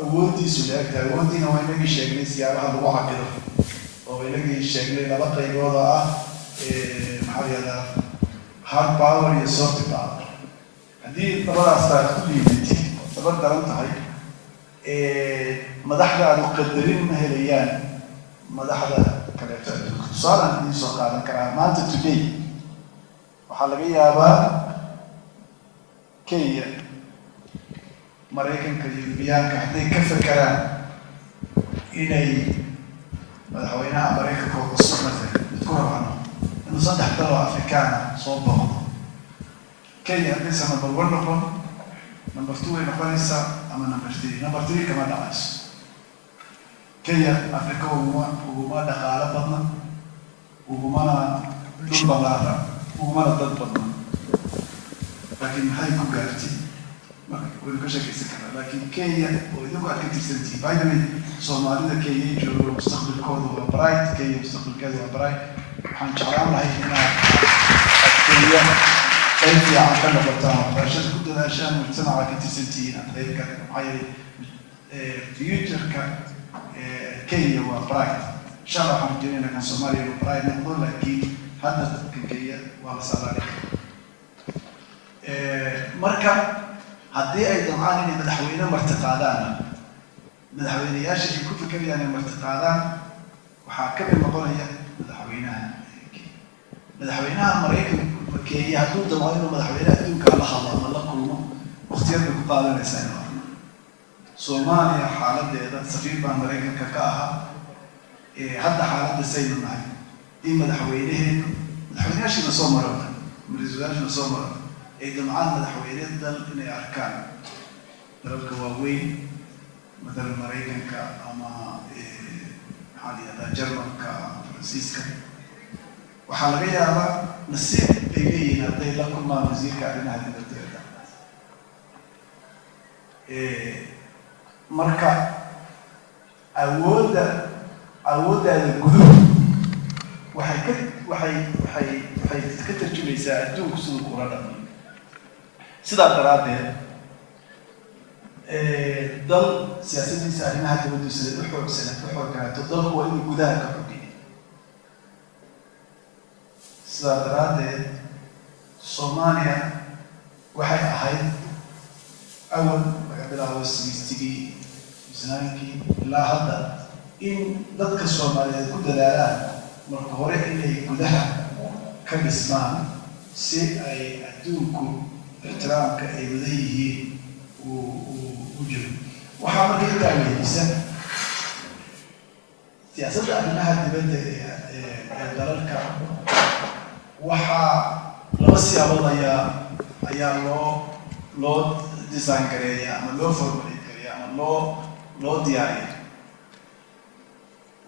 awoodiisu leegtahay awoodiina waa inagii sheegnay siyaabaha lagu cabiro oo inagii sheegnay laba qaybood oo ah maxaa yidhahdaa hard power iyo soft power haddii labadaas taad ku liidatid daba daran tahay madaxda aad u qadarin ma helayaan madaxda kaleeto adduunka tusaalaan idiin soo qaadan karaa maanta today waxaa laga yaabaa Kenya maraykanka iyo Yurubiyaanka hadday ka fakeraan inay madaxweynaha maraykanka oo cusub mid ku rabano inuu 3 dal oo Afrikaan soo booqdo Kenya haddaysan number 1 noqon number 2 ay noqonaysaa ama number 3 kama dhacayso Kenya Afrika uguma dhaqaale badna ugumana dhul ballaaran ugumana dad badna laakiin maxay ku gaartay لكن كينيا ويدوك على كتير بايدني صوماليا كينيا يجوا مستقبل كود وبرايت كينيا مستقبل كذا وبرايت حنشرام لهي هنا كينيا أنت عم كنا بتاعهم عشان كل هذا عشان مجتمع على كتير سنتين هذا كان معي فيوتشر كان كينيا وبرايت إن شاء الله حنجينا كان صوماليا وبرايت نقول لك هذا كينيا ولا صار marka haddii ay damcaan inay madaxweyne martiqaadaana madaxweyneyaasha ay ku fikirayaan inay martiqaadaan waxaa ka mid noqonaya madaxweynaha maraykanka Kenya hadduu damco inuu madaxweyne adduunka la hadlo ama la kulmo waqtiyad bay ku qaadanaysaa inuu arko Soomaaliya xaaladeeda safiir baa maraykanka ka ahaa hadda xaaladda saynu nahay in madaxweynayaashina soo maro madaxweynayaashina soo maro ay damcaan madaxweyne dal inay arkaan dalalka waaweyn madaxda maraykanka ama maxaa la yidhahdaa Jarmalka Faransiiska waxaa laga yaabaa nasiib bay leeyihiin hadday la kulmaan wasiirka arrimaha dibadda marka awooddaada guduhu waxay ka tarjumaysaa adduunku siduu kula dhaqmo sidaa daraaddeed dal siyaasaddiisa arrimaha dibaddu siday u xoogganaato dalku waa inuu gudaha ka xogeeyo sidaa daraaddeed Soomaaliya waxay ahayd awal laga bilaabo sigistigii isnaankii ilaa hadda in dadka Soomaaliyeed ku dadaalaan marka hore inay gudaha ka dhismaan si ay adduunku ixtiraamka ay wada yihiin u jiro waxaa marka intaa weydiisan siyaasadda arrimaha dibadda ee dalalka waxaa laba siyaabood ayaa loo design gareeya ama loo formulate gareeya ama loo diyaariya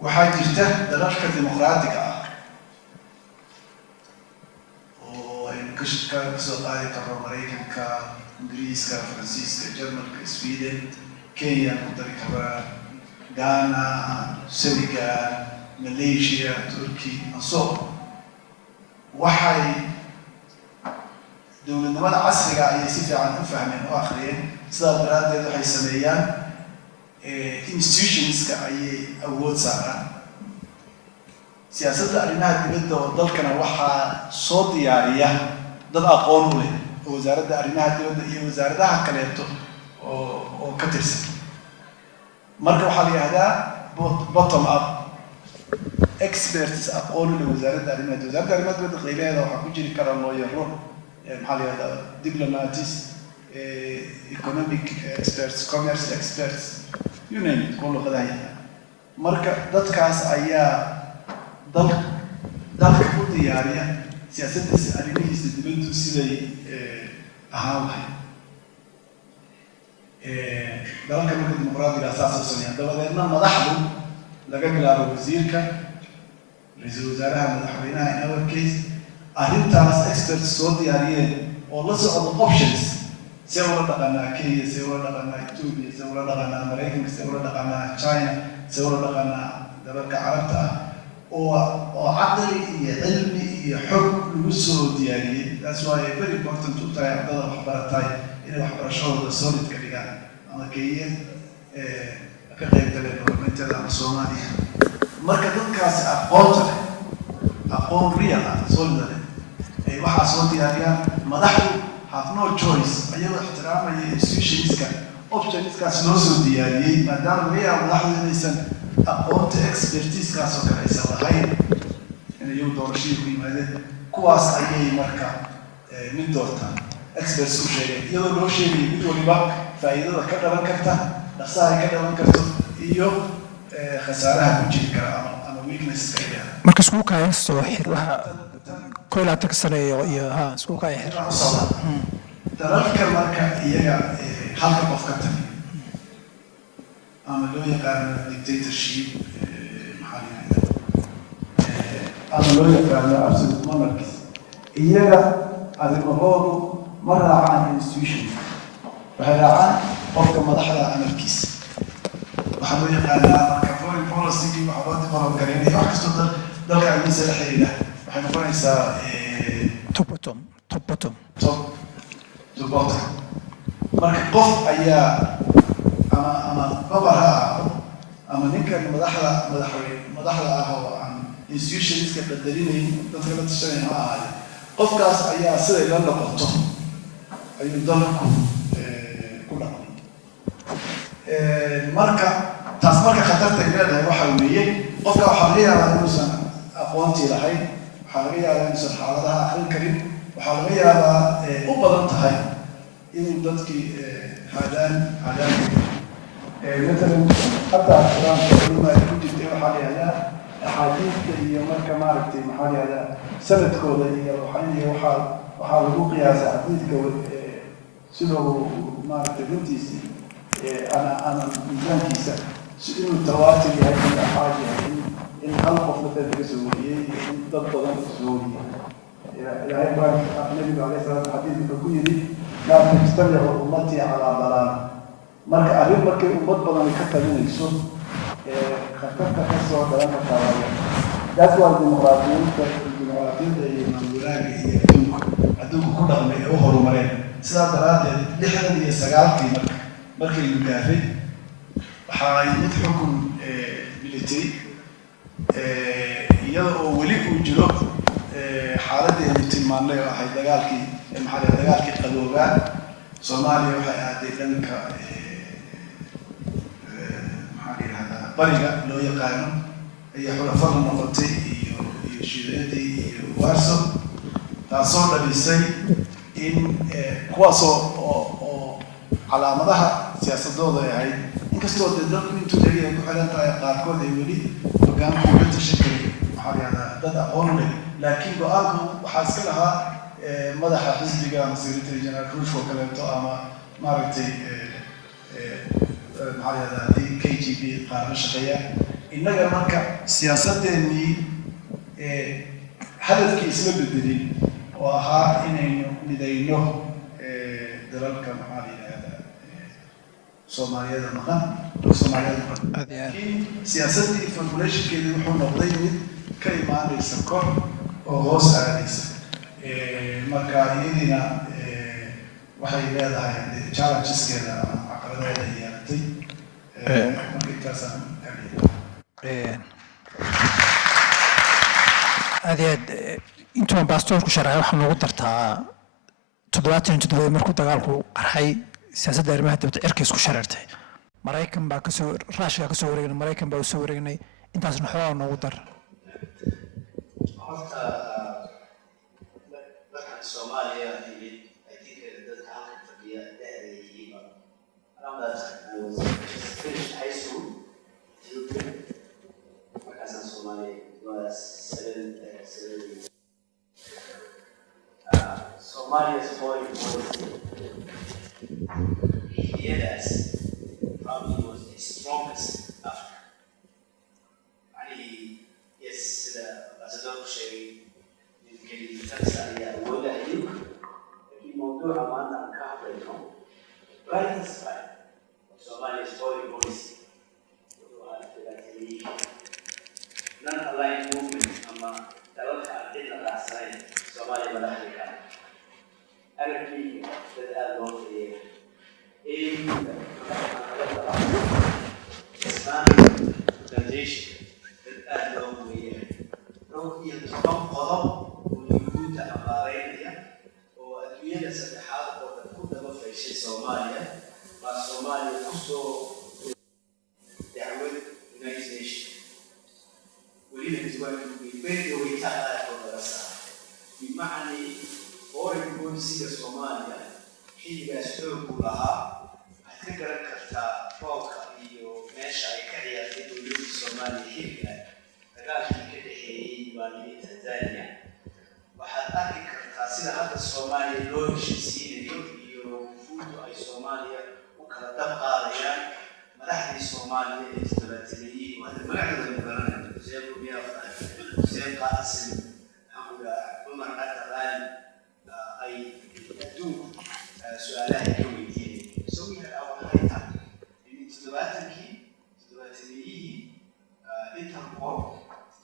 waxaa jirta dalalka dimuqraadiga ah oo aynu ka soo qaadi karno Maraykanka Ingiriiska Faransiiska Jarmalka Sweden Kenya ku dari karaa Ghana Senegal Malaysia Turkey aso waxay dowladnimada casriga ayay si fiican u fahmeen oo akhriyeen sidaa daraaddeed waxay sameeyaan institutionska ayay awood saaraan siyaasadda arrimaha dibadda oo dalkana waxaa soo diyaariya dad aqoon u leh oo wasaaradda arrimaha dibadda iyo wasaaradaha kaleeto oo ka tirsan marka waxaa la yidhahdaa bottom up experts aqoon u leh wasaaradda arrimaha dibadda qaybaheeda waxaa ku jiri kara looyaro maxaa la yidhahdaa diplomats economic experts commerce experts you name it kuwa luqadaha yaqaan marka dadkaas ayaa dalka u diyaariya siyaasaddiisa arrimihiisa dibaddu siday ahaan lahayd dalalka marka dimuqraadiga saas u sameeyaan dabadeedna madaxdu laga bilaabo wasiirka ra-iisul wasaaraha madaxweynaha in our case arrintaas experts soo diyaariyeen oo la socdo options see ula dhaqanaa Kenya see ula dhaqanaa Ethiopia see ula dhaqanaa Maraykanka see ula dhaqanaa China see ula dhaqanaa dalalka carabta ah oo caqli iyo cilmi iyo xog lagu soo diyaariyey that's why very important to tahay ardada waxbaratay inay waxbarashadooda solid ka dhigaan ama Kenya ka qayb galeen horumarinteeda ama Soomaaliya marka dadkaasi aqoon real ah solid ay waxaa soo diyaariyaan madaxdu have no choice ayagoo ixtiraamaya institutionska optionskaas loo soo diyaariyey maadaama laga yaabo madaxdu inaysan aqoonta expertiskaas oo kale aysan lahayn inay doorashadii ku yimaadeen kuwaas ayay marka mid doortaan experts ku sheegay iyadoo loo sheegay mid waliba faa'iidada ka dhalan karta dhaqsaha ka dhalan karto iyo khasaaraha ku jiri kara ama weaknesska ay leedahay marka isku kaya soo xir waxa كل أتكسره يا سوق أيه. dalalka marka iyaga halka qof ka tagay ama loo yaqaano dictatorship ama loo yaqaano absolute monarchy iyaga arrimahoodu ma raacaan institution waxay raacaan qofka madaxda amarkiisa waxaa loo yaqaanaa marka foreign policy waxaa loo develop gareynaya wax kastoo dalka amiisa la xiriira waxay noqonaysaa top bottom marka qof ayaa ama babar ha ahaado ama ninkan madaxda ah oo aan institutionska bedelinayn dadka la tashanayn ha ahaade qofkaas ayaa siday la noqoto ayuu dalku ku dhaqmay. Marka taas marka khatarta ay leedahay waxaa weeye qofka waxaa laga yaabaa inuusan aqoontii lahayn, waxaa laga yaabaa inuusan xaaladaha aqrin karin, waxaa laga yaabaa u badan tahay inuu dadkii haadaan مثلا حتى القرآن لما يكون waxaa la yihahdaa axaadiidta iyo marka maaragtay maxaa la yihahdaa sanadkooda iyo waxaa lagu qiyaasa xadiidka sidoo maaragtay runtiisii ana miisaankiisa inuu tawaatir yahay in axaad yahay in hal qof dadka laga soo wariyey iyo in dad badan ka soo wariyey. ilaahay quraanka nabiga alayhi salaatu xadiidka ku yidhi laa tajtamicu ummatii calaa dalaala. marka arrin markay ummad badan ka talinayso khatarta ka soo dhalan kartaa waayo. taas waa dimuqraadiyadda iyo maamulaaga iyo adduunka ku dhaqmay ee u horumareen. sidaas daraaddeed 69 markay la gaaray waxaa yimid xukun military iyada oo weli uu jiro xaaladii aynu tilmaannay oo ahayd dagaalkii qaboobaa. Soomaaliya waxay aaday dhanka bariga loo yaqaano iyo xulafada noqotay iyo shiiradii iyo Warsaw, taasoo dhalisay in kuwaasoo calaamadaha siyaasadooda ay ahayd inkastoo dee dalku intuu tagay ay ku xiran tahay qaarkood ay weli hoggaanka uga tashan karin maxaa la yihahdaa dad aqoon leh, laakiin go-aanka waxaa iska lahaa madaxa xisbiga ama secretary general Khrushchev oo kaleeto ama maaragtay maxaa la yihahdaa haddii KGB qaar la shaqeeyaan. innaga marka siyaasadeennii hadafkii isma bedelin oo ahaa inaynu midayno dalalka maxaa la yihahdaa Soomaaliyada maqan. laakiin siyaasaddii formulationkeedii wuxuu noqday mid ka imaanaysa kor oo hoos aadaysa. marka iyadiina waxay leedahay challengeskeeda ama caqabadeeda ay yeelatay. marka intaasaan aad iyo aad intuuan baastoorku sharcay waxaa noogu dartaa 77 markuu dagaalku qarxay siyaasadda arrimaha dibadda cirka isku shareertay. Maraykan baa raashka kasoo wareegnay, Maraykan baa usoo wareegnay, intaasna xoogaa noogu dar. Soomaaliya iyo dadka halka fadhiya da'deediiba around that time I was finished high school. markaasaan Soomaaliya was 7 Somalia's foreign policy years probably was the strongest after. Yes, the ambassador sharing الموضوع أمانة عن كهرباء right side Somalia's foreign policy non-aligned movement أما تلقى عندنا العسكري Somalia مدحركة أركي بدأ في Islamic organization بدأ في روحية القضاء وجود أمارينية وأدوية سبحات وتكون في شيء Somalia مع Somalia نفسه دعوة United Nations ولينا نتواجد بالبيت ويتعالى ودرسة بمعنى foreign policy Somalia حين يسوق لها أتذكر كرتا فوق iyo meesha ay ka ciyaartay dowladda Soomaaliya xilliga dagaalkii ka dhexeeyay Soomaaliya Tanzania. waxaad arki kartaa sida hadda Soomaaliya loo heshiisiinayo iyo fuudu ay Soomaaliya u kala dab qaadayaan madaxdii Soomaaliya ee istiraatiijiyadii wada magacooda garanay Hussein Bumiyafa, Hussein Qaasim, Hamza, Umar Atalan ay adduunku su'aalaha ka weydiinayeen. waxay tahay in toddobaatankii Interpol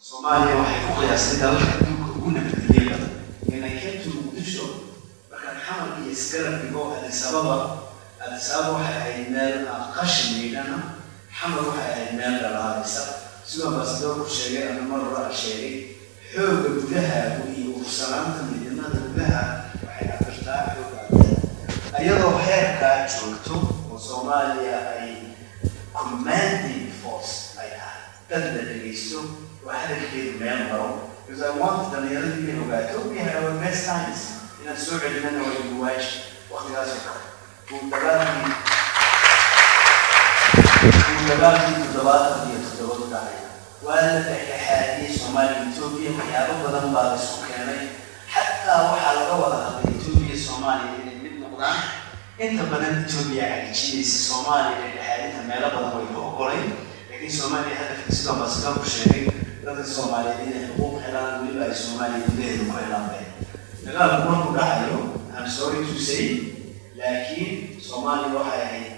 Soomaaliya waxay ku qiyaastay dalalka adduunka ugu nabadgelyo badan. inay keento Muqdisho markaan xamar iyo isgarab dhigo Addis Ababa waxay ahayd meel qashin miidhana, xamar waxay ahayd meel dhalaadaysa. sidoo ambassadorku sheegay ama mar hore sheegay xoogga gudaha iyo ursanaanta midnimada gudaha waxay cabirtaa xoogga iyadoo heerkaa joogto oo Soomaaliya ay commanding force ay tahay dad la dhegeysto waa hadalkeedu meel maro because I want dhalinyarada inay ogaato we have our best times inaan soo celinana waa igu waaj waqtigaas oo kale dagaalkii toddobaatan iyo toddoba dhacay waa la dhexdhexaadiyey Soomaaliya Ethiopia waxyaabo badan baa la isku keenay xataa waxaa laga wada hadlay Ethiopia Soomaaliya inay mid noqdaan inta badan Ethiopia ay jidaysa Soomaaliya dhexdhexaadinta meelo badan way ka ogoleen laakiin Soomaaliya hadafka sidoo baaskaa ku sheegay dadka Soomaaliyeed inay xuquuq helaan weliba ay Soomaaliya gudaheeda ku helaan bay dagaalku markuu dhacayo I'm sorry to say laakiin Soomaaliya waxay ahayd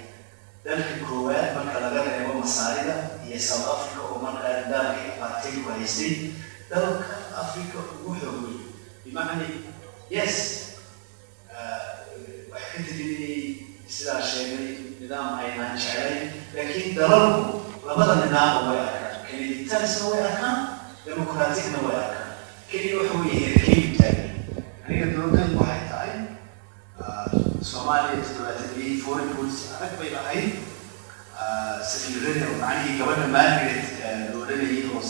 dalka koowaad marka laga reebo Masaarida iyo South Africa oo markaa nidaamkii apartheid ku haystay dalka Afrika ugu xoogay bimacni yes waxay ka tegay sidaa sheegay nidaam aynaan jeclayn laakiin dalalku labada nidaam way arkaan keliditaalisna way arkaan dimuqraatiigna way arkaan keliya waxa weeye heerkeedu taagan aniga dowladdan waxay tahay Soomaaliya toddobaatadii foreign policy adag bay lahayd safiirada oo macnihii gabadha Margaret dowladayay oo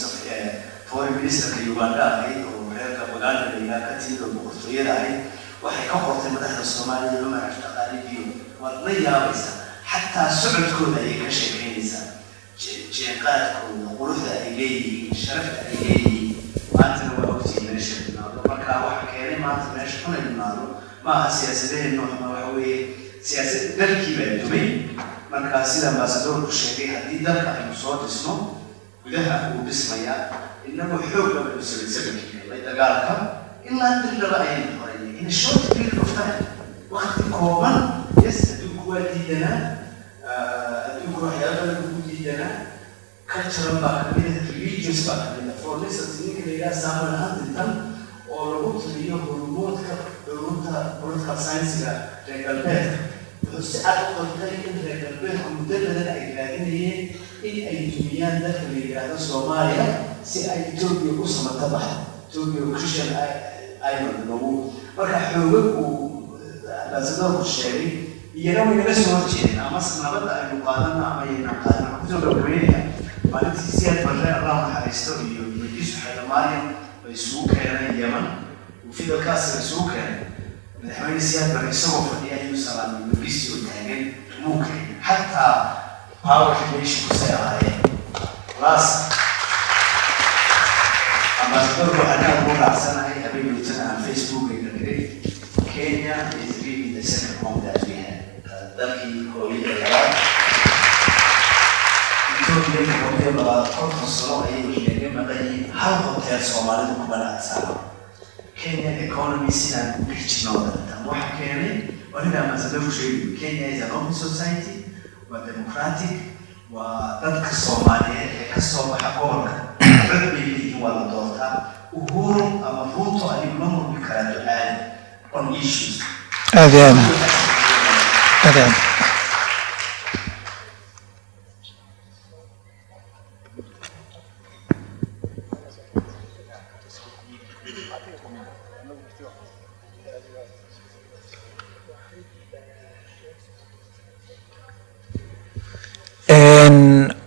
foreign ministerka Uganda ahayd oo reerka Uganda layaa ka timid oo boqortooyada ahayd waxay ka qortay madaxda Soomaaliya loo magac taqaalidiyo waad la yaabaysa xataa socodkooda ayay ka sheekeynaysaa jeeqaadkooda quruxda ay leeyihiin sharafta ay leeyihiin maantana waa ogtihiin meesha imaado markaa waxa keenay maanta meesha kuna imaado maaha siyaasadaheenna waxa weeye siyaasad dalkii baa dumay markaa sida ambaasadorku sheegay haddii dalka aynu soo dhisno gudaha uu dhismayaa inagoo xoog laba dhusabaysabankii helay dagaalka ilaa dillaba ayaynu horeynay in a short period of time waqti kooban yes adduunku waa diidanaa adduunku waxyaaba badan ugu diidanaa cultural baa kamid ah religious baa kamid ah for instance ninka la yidhaha Samuel Huntington oo lagu tiriyo hormoodka dhulunta political science-ga reer galbeedka wuxuu si cad u qortay in reer galbeedku muddo badan ay raadinayeen in ay dumiyaan dalka la yidhaahdo Soomaaliya si ay Ethiopia u samata baxdo Ethiopia oo Christian island lagu marka xoogag uu ambaasadorku sheegay iyana way naga soo horjeedeen ama nabadda aynu qaadana ama aynan qaadana kusoo gabagabeynaya maalintii siyaad barre allah naxariisto iyo Yuusuf Xayamaariam bay isugu keeneen Yemen وفيديو كاسر سوكر مدحوين السياد بريسوه فدي أي مثلا من بيسيو تانين ممكن حتى باور فيش مساعة راس أما تقول أنا أقول أحسن هاي أبي بيتنا على فيسبوك يقول كينيا is really the second home that we have ذلك كويل العراق Ethiopia كويل العراق كل خسروا أي وجهة مقيم هل هوتيل سومالي مقبلة أسعار Kenya economy sida bixinooda tan waxa keenay waliba masadoo sheegay Kenya is an open society wa democratic wa dadka Soomaaliyeed ee ka soo baxa gobolka rabbi wala doorta uhuru ama Ruto ay mamnuuc kala duwan on issues أذان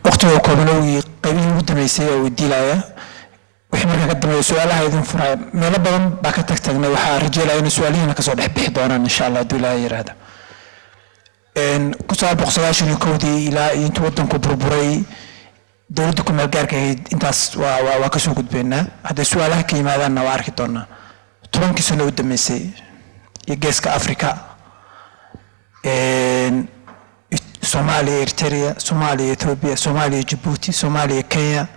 waqtiga koobanowgii qaybihii ugu dambeysay oo weydiilaya wixii markaa ka dambeeya su-aalaha idin furaya meelo badan baa ka tagtagnay waxaa rajeelaya inay su-aalihiina kasoo dhex bixi doonaan insha allah hadduu ilaahay yiraahdo 1991 ilaa intuu waddanku burburay dowladda ku meel gaarka ahayd intaas waa kasoo gudbeynaa hadday su-aalaha ka yimaadaanna waa arki doonaa 10 sano u dambeysay iyo geeska afrika Somalia, Eritrea, Somalia, Ethiopia, Somalia, Djibouti, Somalia, Kenya,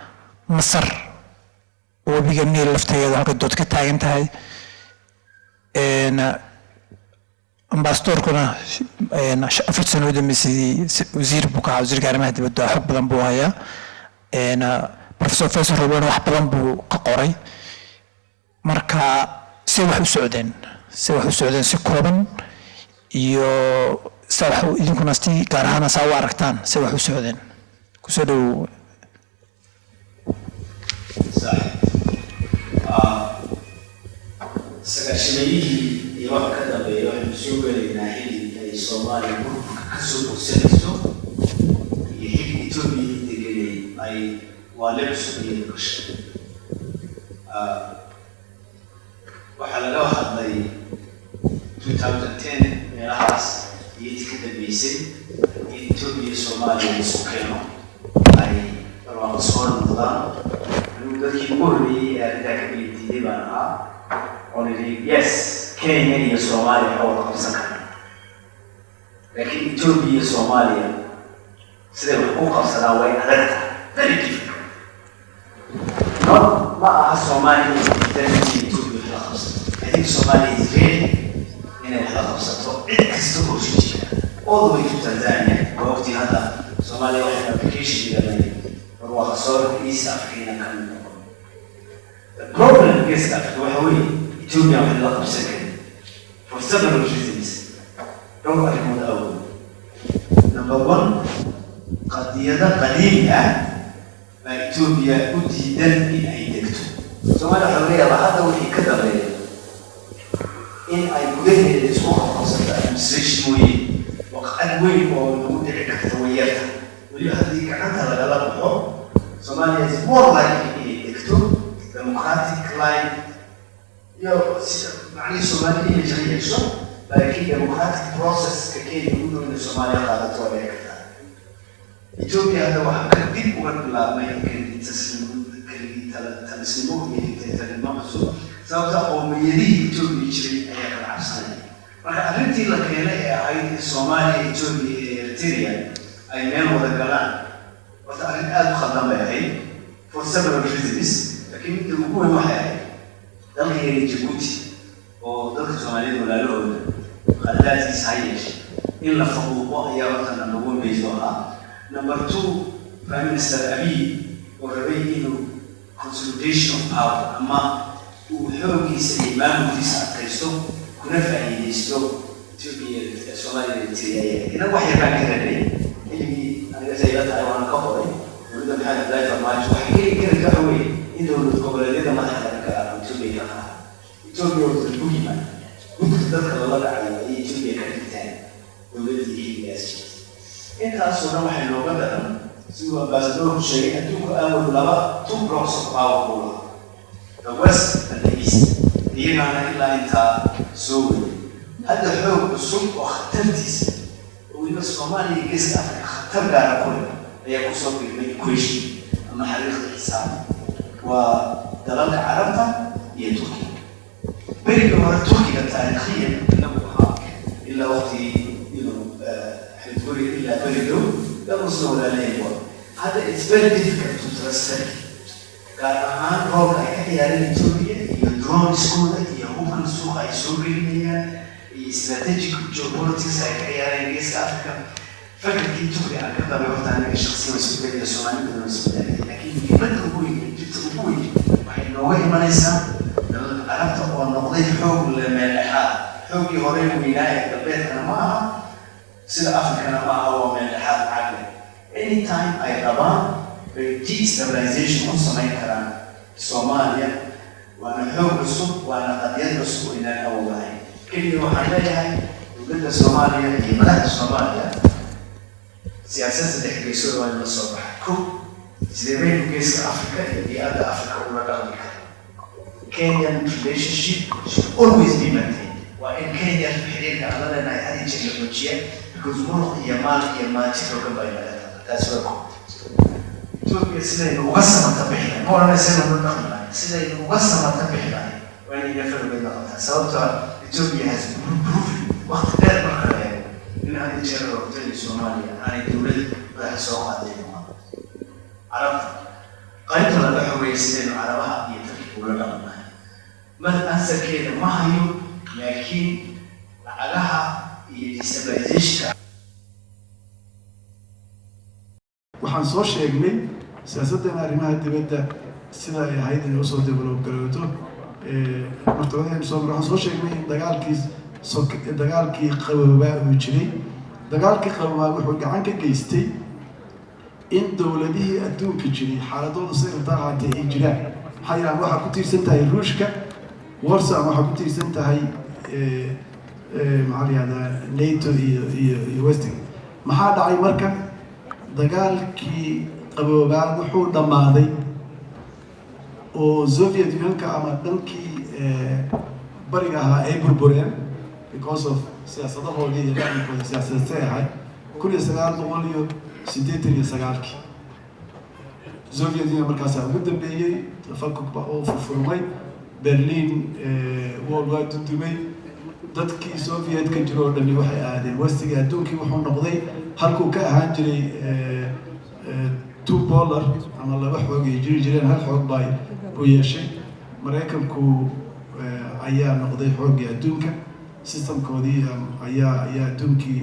Masar وبيجي من اللفتة هذا دوت كتاعين تاعي إن أمباستور كنا إن أفرت سنوات مسي وزير بقى وزير كريم هذا بده حب بلنبو هيا إن بروفيسور فيصل روبان وحب بلنبو كقاري مركا سوحوا السعودين سكوبن يو سوحوا إذا كنا استي كارهانا سوا ركتان سوحوا السعودين كسروا صحيح سكاشليه يوقع كذا بيروح مسوق لناحية ay Soomaaliya burburka ka soo bogsanayso iyo xilli Ethiopia deganay ay waa la cusub iyo gashay. waxaa laga hadlay 2010 meelahaas iyo intii ka dambeysay in Ethiopia iyo Soomaaliya isku keeno ay barwaaqo soo noqdaan. anigu dadkii ugu horreeyey ee arrintaa ka diiday baan ahaa oo nidhi yes Kenya iyo Soomaaliya waxaa wada qabsan karaan, laakiin Ethiopia iyo Soomaaliya siday wax u qabsadaan way adag tahay, very difficult. ma aha Soomaaliya Ethiopia I think Somalia is ready in a hospital. It's too much. All the way to Tanzania, وقت هذا Somalia has an application for what sort East African coming. The problem is that Ethiopia has a lot of second for several reasons. Don't worry about that. Number one, قضية قديمة ما إثيوبيا أديدا إن أيدكتو. Somalia حرية هذا وحي كذا غير. in ay gudaheeda isku qabsata administration weyn waqti weyn oo lagu dhici karto wayarta weli haddii gacanta lagala baxo Somalia is more likely inay degto democratic line iyo macnihii Somalia inay jeclayso laakiin democratic process ka Kenya u dhow inay Somalia qaadato ay kartaa. Ethiopia hadda waxaa ka dib uga bilaabmay talisnimo iyo dictatornimo cusub sababta qowmiyadihii Ethiopia jiray ayaa kala cabsanaya. marka arrintii la keenay ee ahayd Soomaaliya, Ethiopia iyo Eritrea ay meel wada galaan horta arrin aad u khaldan bay ahayd for several reasons. laakiin midda ugu weyn waxay ahayd dalkayga Djibouti oo dalka Soomaaliyeed walaalahooda khaladaadkiisa ha yeeshe in la faquuqo ayaa horta number one base oo ahaa. number two, Prime Minister Abiy oo rabay inuu consolidation of power ama وحوجيس الإمام وفيس عكسه كنا فاعلينيستو تبي Soomaaliya Eritrea. هنا واحد بعد كده اللي أنا زي لا تعاون كفري ولا بحاجة لا يفرماش وحكي كده كهوي إنه القبلة ده ما حدا كلام تبي كها تبي وتبي ما كنت تذكر الله على أي تبي كده تاني ولدي هي ناس إنت أصلا واحد لو بدأ سوى بس دور شيء أتوك أول لبا تو بروس باور the west and the east هنا إلا أنت سوي هذا حب السلطة واخترتيس وإن الصومالي جزء اخترت على كل هي قصة بالإيكويشن أما حريق الحساب ودلالة عربها هي تركيا. بينما مرة تركيا تاريخيا إلا وقت حلفوري إلا بلدو لا نصنع ولا لا يبغى هذا it's very difficult to translate. كان روك أي Ethiopia يدرون سكونا يهوكن سوق أي سوريا استراتيجيك جيوبوليتكس أي إنجليز أفريقيا فكر كي Ethiopia على كذا بيوقت أنا الشخصية مسؤولية الصومالية بدون مسؤولية لكن بدأ أبوي جبت أبوي واحد نوعي ما نسا عرفت أو النقطة حوق الملحات حوق يهورين ولاية البيت أنا معها سيدا أفريقيا أنا معها وملحات عقلي anytime أي ربان destabilization of Somalia, Somalia, وأنا حب السوق وأنا قد يدرس إلى الأول. كل وحدها وقلت Somalia هي بلاد Somalia. سياسات الإحتياجية ولا الصباح. كم زمان كيس أفريقيا اللي أدى أفريقيا ولا أمريكا. Kenyan relationship should always be maintained. وإن Kenya الحرية على لنا هذه الجغرافيا because مرة يمال تفرق بيننا. That's where Ethiopia سيدي مقسمة تبحنا، ما أنا سيدي نقطة سيدي مقسمة تبحنا، وين يفرق بين نقطة. سببتها Ethiopia has proven وقت غير مقرر إن هذه الجزيرة في الصومالية هذه الدولة بدها سوق هذه عرفت قيمة البحوية سيدي عربها يترك ولا لا ما أنسى كده ما هي لكن علىها يستبعدش. waxaan soo sheegnay siyaasaddan arrimaha dibadda sida ay ahayd inay usoo develop garooto martabadeen soo waxaan soo sheegnay in dagaalkii qaboobaa uu jiray. dagaalkii qaboobaa wuxuu gacan ka geystay in dowladihii adduunka jiray xaaladooda sida intaaqaatay ay jiraan. maxaa yeelay waxaa ku tiirsan tahay ruushka warsa ama waxaa ku tiirsan tahay maxaa la yihahdaa NATO iyo westing. maxaa dhacay marka dagaalkii qaboobaa wuxuu dhammaaday oo Soviet Unionka ama dhankii bariga ahaa ay burbureen because of siyaasadahoodii iyo dhaqankooda siyaasadeed ahay 1989 Soviet Union markaasaa ugu dambeeyey tafakukba oo furfurmay Berlin wall waa dudumay dadkii Sovietka jiro oo dhani waxay aadeen westiga adduunkii wuxuu noqday halkuu ka ahaan jiray $2 ama laba xoog ay jiri jireen hal xoog baa u yeeshay Mareykanku ayaa noqday xoogii adduunka systemkoodii ayaa adduunkii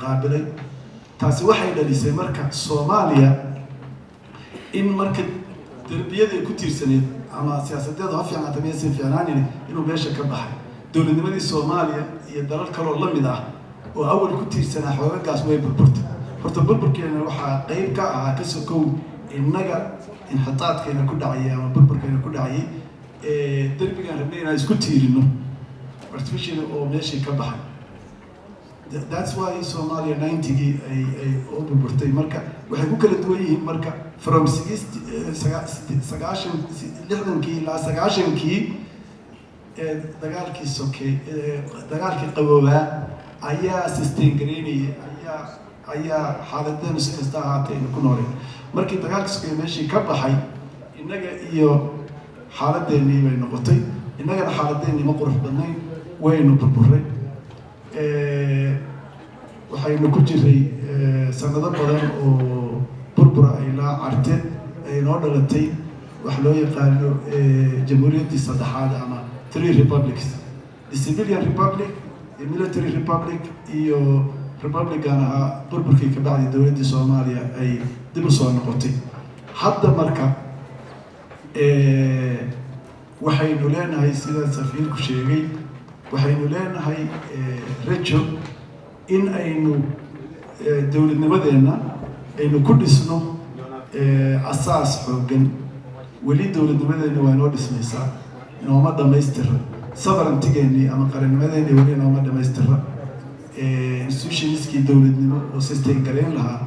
qaabilay taasi waxay dhalisay marka Soomaaliya in marka darbiyada ay ku tiirsaneed ama siyaasadeeda ha fiicnaato maysan fiicnaanin inuu meesha ka baxay dowladnimadii Soomaaliya iyo dalal kale oo la mid ah oo awal ku tiirsanaa xoogagaas way burburtay horta burburkeena waxaa qayb ka ah ka sokow innaga inxitaadkeena ku dhacay ama burburkeena ku dhacay darbigan rabnay inaan isku tiirino artificially oo meeshii ka baxay that's why Somalia 90gii ay burburtay marka waxay ku kala duwan yihiin marka from 60kii ilaa 90kii dagaalkii sokay dagaalkii qaboobaa ayaa sustain gareynayay ayaa xaaladdeenu si kasta ahaatee ku nooleen markii dagaalkii sokay meeshii ka baxay innaga iyo xaaladdeennii bay noqotay innagana xaaladdeennii ma qurux badnayn waynu burburay waxaynu ku jiray sanado badan oo burbura ilaa carte ay noo dhalatay wax loo yaqaano jamhuuriyaddii saddexaad ama 3 republics the civilian republic the military republic iyo republican ahaa burburkii ka bacdi dowladdii Soomaaliya ay dib u soo noqotay hadda marka waxaynu leenahay sida safiirku sheegay waxaynu leenahay rajo in aynu dowladnimadeena aynu ku dhisno asaas xoogan weli dowladnimadeena waa inoo dhismaysaa inooma dhamaystira sovereignty-geennii ama qarannimadeennii weli inooma dhamaystira institutionskii dowladnimo oo sustain gareyn lahaa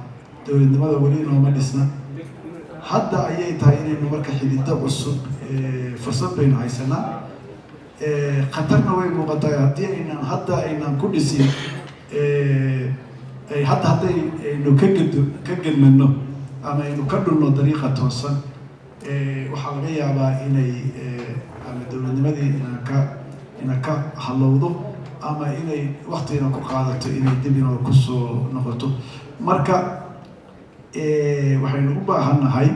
dowladnimada weli inooma dhisna hadda ayay tahay inaynu marka xididdo cusub fursad baynu haysanaa khatarna way muuqataa haddii aynan ku dhisin haddaynu ka gedmano ama aynu ka dhunno dariiqa toosan waxaa laga yaabaa inay ama dowladnimadii ina ka halowdo ama inay waktiina ku qaadato inay dib inoo kusoo noqoto marka waxaynu u baahannahay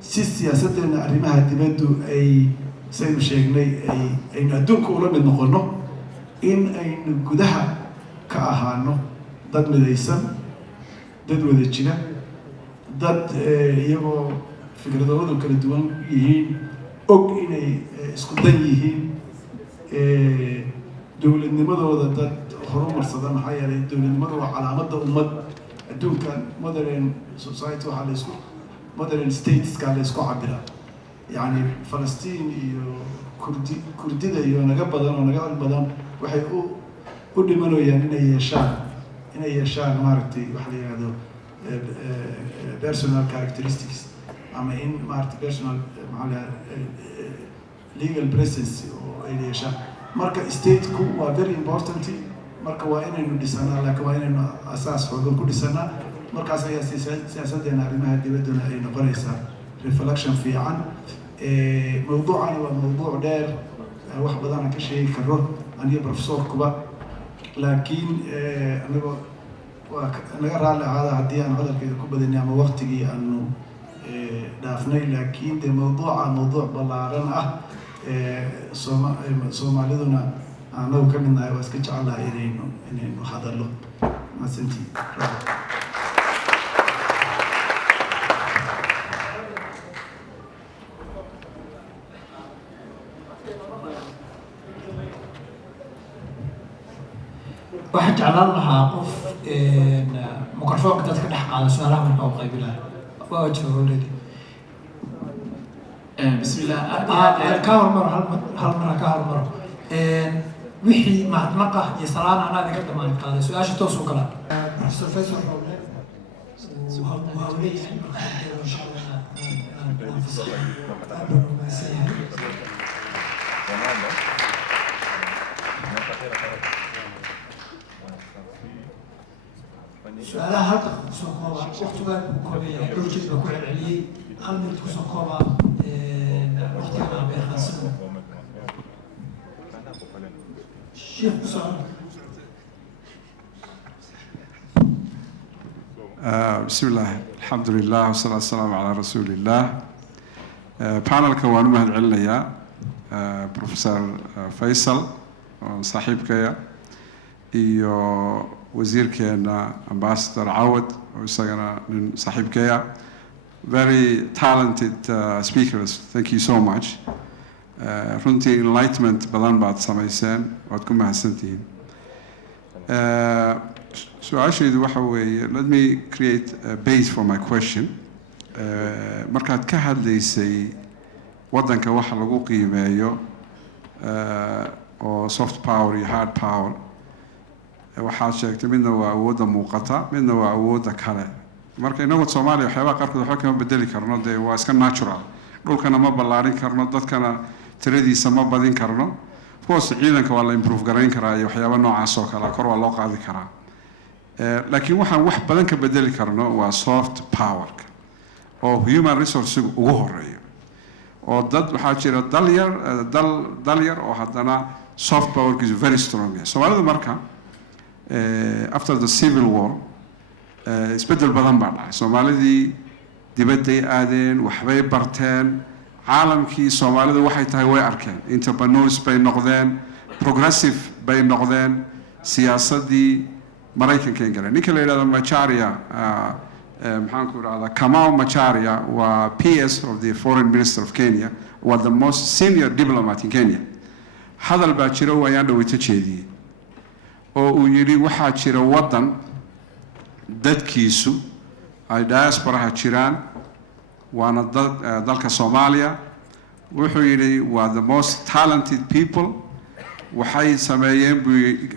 si siyaasaddeena arrimaha dibaddu ay saynu sheegnay aynu adduunka ula mid noqono in aynu gudaha ka ahaano dad midaysan dad wada jira dad iyagoo fikradoodu kala duwan yihiin og inay isku dan yihiin dowladnimadooda dad horumarsada maxaa yeelay dowladnimadu waa calaamadda ummad adduunkan modern society waxaa la isku modern stateska la isku cabira yani Falastiin iyo kurdida iyo naga badan oo naga badan waxay u dhimanayaan inay yeeshaan maaragtay waxa la yiraahdo personal characteristics ama in maaragtay personal legal presence oo ay yeeshaan marka state-ku waa very important marka waa inaynu dhisanaa laakiin waa inaynu asaas xoogan ku dhisanaa markaas ayaa siyaasaddeena arrimaha dibadduna ay noqonaysaa reflection fiican mawduucani waa mawduuc dheer wax badan aan ka sheegi karo aniga professorkuba laakiin anagoo waa naga raalli ahaada haddii aan hadalkeeda ku badinay ama waqtigii aanu dhaafnay laakiin dee mawduuc ballaaran ah soomaaliduna anagu ka midnahay waa iska jecelahay inaynu hadallo masantii waxaan jeclaan lahaa qof mikrofoonka dadka dhex qaada su-aalaha marka u qaybilaha waa jiro already بسم الله ka hormaro hal mar ka hormaro wixii mahadnaqa iyo salaan anaa idinka dhammaan qaaday su-aasha toos u gala professor Roble waa leeyahay markaa insha سؤالها هل تسوقها وقتها كوبية لوجد بكل عليه هل تسوقها وقتها بيخلصنا شيخ سؤال بسم الله الحمد لله والصلاة والسلام على رسول الله بانل كوان مهد عليا بروفيسور فيصل صاحب كيا iyo wasiirkeena ambassador Awad oo isagana nin saaxiibkeeya very talented speakers thank you so much runtii enlightenment badan baad samayseen waad ku mahadsantihiin su-aashaydu waxa weeye let me create a base for my question markaad ka hadlaysay waddanka waxa lagu qiimeeyo oo soft power iyo hard power waxaad sheegtay midna waa awoodda muuqata midna waa awoodda kale marka inagu Soomaaliya waxyaaba qaarkood waxba kama bedeli karno dee waa iska natural dhulkana ma ballaarin karno dadkana tiradiisa ma badin karno of course ciidanka waa la improve garayn karaa iyo waxyaaba noocaas oo kale kor waa loo qaadi karaa laakiin waxaan wax badan ka bedeli karno waa soft power oo human resource ugu horeeyo oo dad waxaa jira dal yar oo haddana soft power is very strong Soomaalidu marka after the civil war isbedel badan baa dhacay Soomaalidii dibadday aadeen waxbay barteen caalamkii Soomaalidu waxay tahay way arkeen entrepreneurs bay noqdeen progressive bay noqdeen siyaasadii Mareykanka galeen ninka la yiraahdo Macharia maxaan ku raahdaa Kamau Macharia waa PS of the foreign minister of Kenya was the most senior diplomat in Kenya hadal baa jira oo ayaan dhaweyta jeediyay oo uu yiri waxaa jira waddan dadkiisu ay diaspora jiraan waana dalka Soomaaliya wuxuu yiri waa the most talented people waxay sameeyeen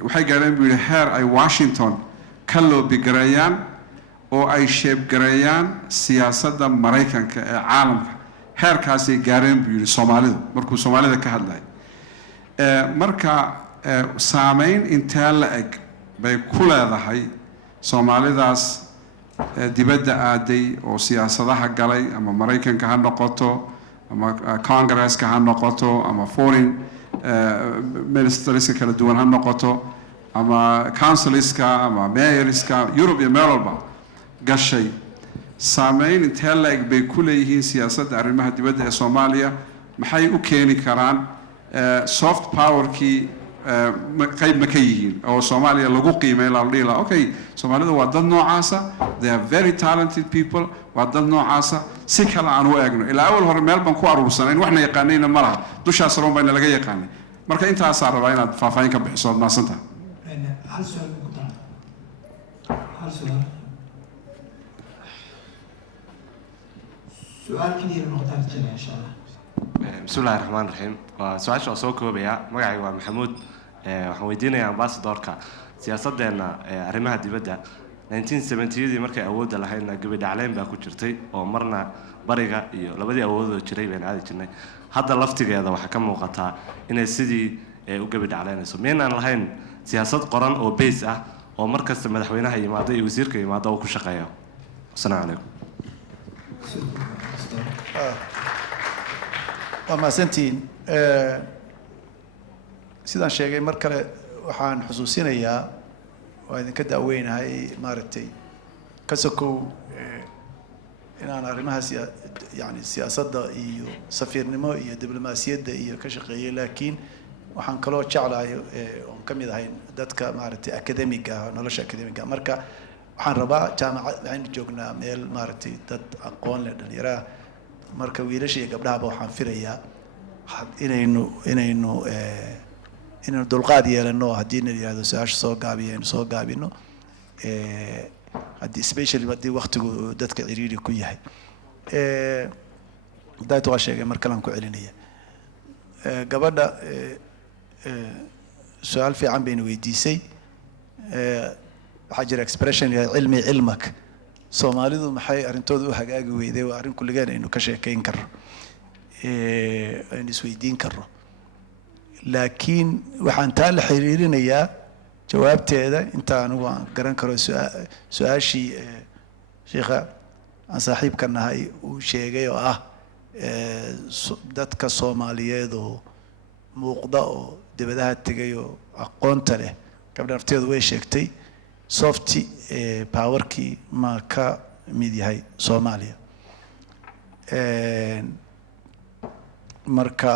waxay gaareen buu heer ay Washington ka loobi gareeyaan oo ay shape gareeyaan siyaasadda Mareykanka ee caalamka heerkaas ay gaareen buu yiri Soomaalidu markuu Soomaalida ka hadlay marka saameyn intee la eg bay ku leedahay Soomaalidaas dibadda aaday oo siyaasadaha galay ama Mareykanka ha noqoto ama Congress-ka ha noqoto ama foreign ministers kala duwan ha noqoto ama councilors-ka ama mayors-ka Europe iyo meel walba gashay saameyn intee la eg bay ku leeyihiin siyaasadda arrimaha dibadda ee Soomaaliya maxay u keeni karaan soft power-kii qayb ma ka yihiin oo Soomaaliya lagu qiimeeyo la dhigi lahaa okay Soomaalidu waa dad noocaasa they are very talented people waa dad noocaasa si kale aan u eegno ilaa awal hore meel baan ku aruursanayn waxna yaqaanayna ma laha dushaas roon bayna laga yaqaanay marka intaas aan rabaa inaad faahfaahin ka bixiso maasanta hal su'aal ugu dar hal su'aal kaliya noqotaa jira insha Allah بسم الله الرحمن الرحيم سؤال شو أسوق بيا مقعي ومحمود وحويدينا أمباسادوركا سياستنا أرمها دي بدأ 1970 دي مركي أود لهينا قبل عليهم باكو جرتي ومرنا بريقة لبدي أود جري بين عادي جنة هذا لفتي هذا وحكم وقتها إن السيدي وقبل علينا سمينا لهين سياسات قرن أو بيزة أو مركز مدحوينها يماضي وزير كي يماضي وكل شقيا السلام عليكم وما سنتين sidaan sheegay mar kale waxaan xusuusinayaa waa idin ka daaweynahay maaragtay ka sokow inaan arrimaha yani siyaasadda iyo safiirnimo iyo diblomaasiyadda iyo ka shaqeeyay laakiin waxaan kaloo jeclahay oon ka mid ahay dadka maaragtay academiga nolosha academiga marka waxaan rabaa jaamacad waxaan joognaa meel maaragtay dad aqoon leh dhalinyaro marka wiilasha iyo gabdhahaba waxaan filayaa inaynu dulqaad yeelano haddii la yiraahdo su-aasha soo gaabiyaynu soo gaabino haddii especially haddii waqtigu dadka ciriiri ku yahay daytu waa sheegay mar kale aan ku celinaya gabadha سؤال في عم بين ويديسي حاجر expression علمي علمك Soomaalidu maxay arrintooda u hagaagi weyday waa arrin kulligeena inuu ka sheekeyn karo aynu isweydiin karno laakiin waxaan taa la xiriirinayaa jawaabteeda inta anigu aan garan karo su-aashii sheekha aan saaxiibka nahay uu sheegay oo ah dadka Soomaaliyeed oo muuqda oo dibadaha tegay oo aqoonta leh gabdha nafteedu way sheegtay soft powerkii ma ka mid yahay Soomaaliya marka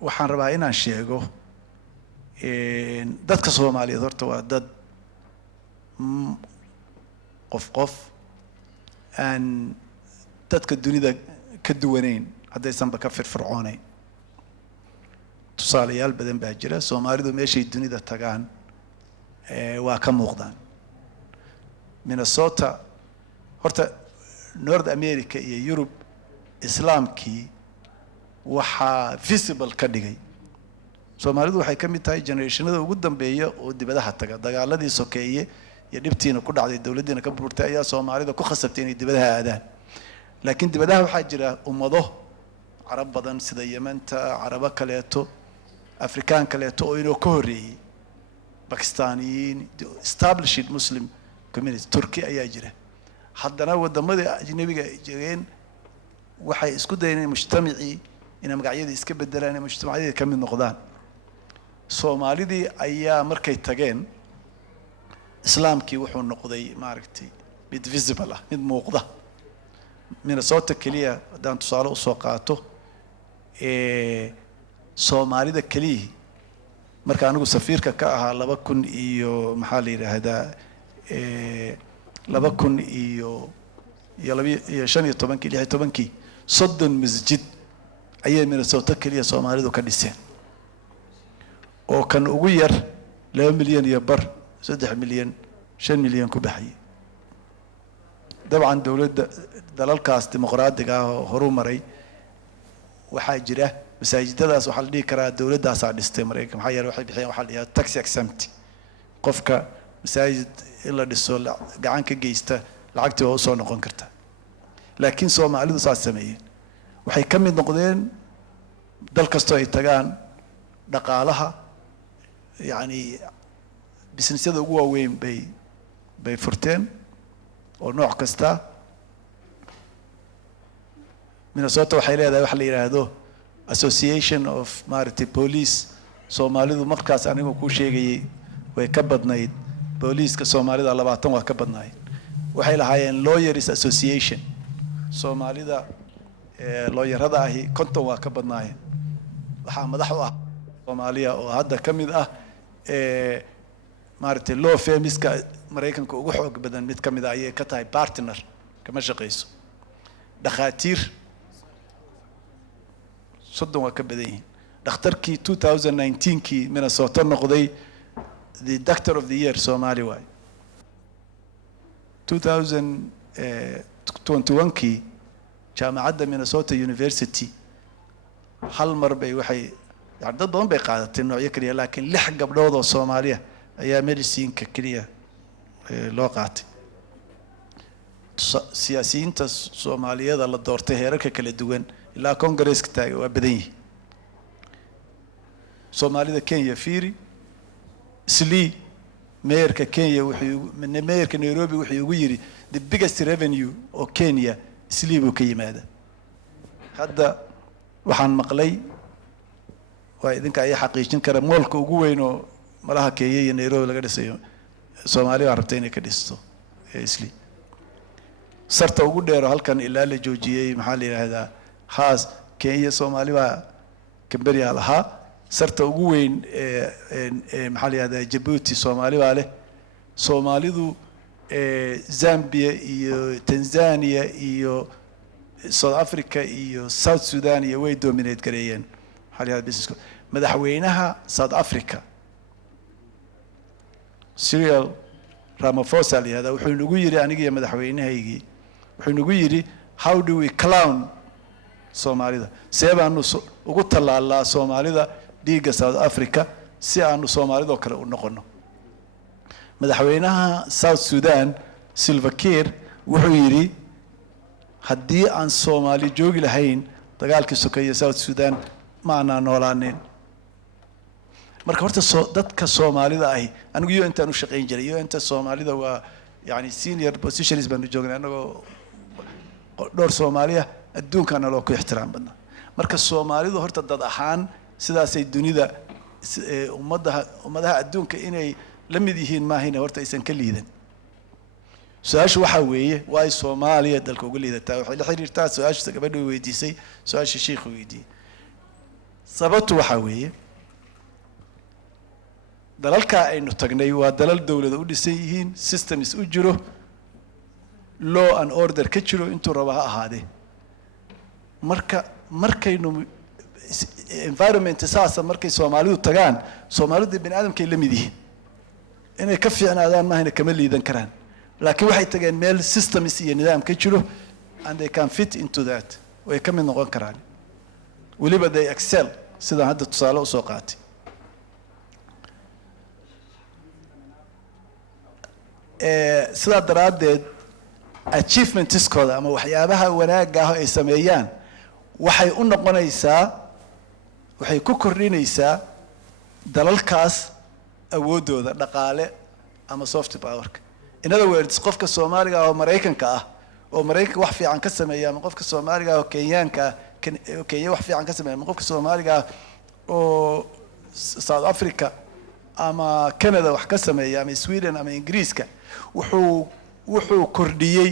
waxaan rabaa inaan sheego dadka Soomaaliyeed horta waa dad qof aan dadka dunida ka duwanayn haddaysanba ka firfircoonayn tusaalayaal badan baa jira Soomaalidu meeshay dunida tagaan waa ka muuqdaan Minnesota horta North America iyo Europe islaamkii waxaa visible ka dhigay Soomaalidu waxay ka mid tahay generationada ugu dambeeya oo dibadaha taga dagaaladii sokeeye iyo dhibtiina ku dhacday dawladdiina ka burburtay ayaa Soomaalida ku khasabtay inay dibadaha aadaan laakiin dibadaha waxaa jira ummado carab badan sida Yementa caraba kaleeto Afrikaan kaleeto oo inoo ka horeeyay Pakistaniyiin established Muslim community Turkey ayaa jira haddana wadamada ajnabiga ay joogeen waxay isku dayeen mujtamacii inay magacyada iska bedelaan mujtamacada ka mid noqdaan Soomaalidii ayaa markay tageen islaamkii wuxuu noqday maaragtay mid visible ah mid muuqda Minnesota kaliya hadaan tusaale u soo qaato Soomaalida kaliya marka anigu safiirka ka ahaa 2000 iyo maxaa la yiraahdaa 2000 iyo 15 soddon masjid ayay Minnesota kaliya Soomaalidu ka dhiseen oo kan ugu yar 2 milyan iyo bar 3 milyan 5 milyan ku baxay dabcan dawladda dalalkaas dimuqraadiga ah oo horumaray waxaa jira masaajidadaas waxaa la dhihi karaa dawladdaas dhistay Mareykanka maxaa yeelay waxay bixiyeen waxaa la yiraahdaa tax exempt qofka masaajid in la dhiso gacan ka geysta lacagtii oo soo noqon karta laakiin Soomaalidu saas sameeyeen waxay ka mid noqdeen dal kastoo ay tagaan dhaqaalaha yani businessyada ugu waaweyn bay furteen oo nooc kasta Minnesota waxay leedahay wax la yiraahdo Association of Maritime Police Soomaalidu markaas anigu ku sheegayay way ka badnayd booliiska Soomaalida 20 waa ka badnayd waxay lahaayeen Lawyers Association Soomaalida lawyerada ahi 50 waa ka badnaayeen waxaa madax u ah Soomaaliya oo hadda ka mid ah maartay law firmska Mareykanka ugu xoog badan mid ka mid ah ayay ka tahay partner kama shaqeyso dhakhaatiir soddon waa ka badan yihiin dhakhtarkii 2019kii Minnesota noqday the doctor of the year Somali waay 2021kii jaamacadda Minnesota University hal mar bay waxay dad badan bay qaadatay noocyo kaliya laakiin 6 gabdhood oo Soomaaliya ayaa medicine-ka kaliya loo qaatay siyaasiyiinta Soomaaliyada la doortay heerarka kala duwan ilaa Congress-ka taagay waa badan yihiin Soomaalida Kenya fiiri Slee mayorka Kenya wuxuu mayorka Nairobi wuxuu ugu yiri the biggest revenue oo Kenya Slee buu ka yimaada hadda waxaan maqlay waa idinka ay xaqiijin kara moolka ugu weyn oo malaha Kenya iyo Nairobi laga dhisayo Soomaaliya rabtay inay ka dhisto Slee sarta ugu dheer halkan ilaa la joojiyay maxaa la yiraahdaa haas Kenya Soomaaliya Kamberiya lahaa sarta ugu weyn maxaa la yiraahdaa Djibouti Soomaaliya leh Soomaalidu Zambia iyo Tanzania iyo South Africa iyo South Sudan iyo way dominate gareeyeen maxaa la yiraahdaa business madaxweynaha South Africa Cyril Ramaphosa la yiraahdaa wuxuu nagu yiri aniga iyo madaxweynahaygii wuxuu nagu yiri how do we clown Soomaalida seebaanu ugu talaalaa Soomaalida dhiigga South Africa si aanu Soomaalidoo kale u noqono madaxweynaha South Sudan Salva Kiir wuxuu yiri haddii aan Soomaali joogi lahayn dagaalkii sokeeye South Sudan ma aanaa noolaanin marka horta dadka Soomaalida ahi anigu iyo intaan u shaqeyn jiray iyo inta Soomaalida waa yani senior positions baan joognay anagoo dhowr Soomaaliya adduunkana loo ku ixtiraam badna marka Soomaalidu horta dad ahaan sidaasay dunida ummadaha adduunka inay la mid yihiin maahina horta aysan ka liidan su-aashu waxa weeye waa Soomaaliya dalka uga liidataa waxay la xiriirtaa su-aasha gabadha weydiisay su-aasha sheekhu weydiiyay sababtu waxa weeye dalalka aynu tagnay waa dalal dawlada u dhisan yihiin systems u jiro law and order ka jiro intuu raba ha ahaadee markaynu environment saasa markay Soomaalidu tagaan Soomaalidu bini aadamkay la mid yihiin inay ka fiicnaadaan maahina kama liidan karaan laakiin waxay tageen meel systems iyo nidaam ka jiro and they can fit into that way ka mid noqon karaan waliba they excel sida hadda tusaale u soo qaatay sida daraadeed achievements-kooda ama waxyaabaha wanaagga ah ay sameeyaan waxay u noqonaysaa waxay ku kordhinaysaa dalalkaas awoodooda dhaqaale ama soft power-ka in other words qofka Soomaaliga oo Mareykanka ah oo Mareykanka wax fiican ka sameeya ama qofka Soomaaliga oo Kenyaanka Kenya wax fiican ka sameeya ama qofka Soomaaliga oo South Africa ama Canada wax ka sameeya ama Sweden ama Ingiriiska wuxuu kordhiyay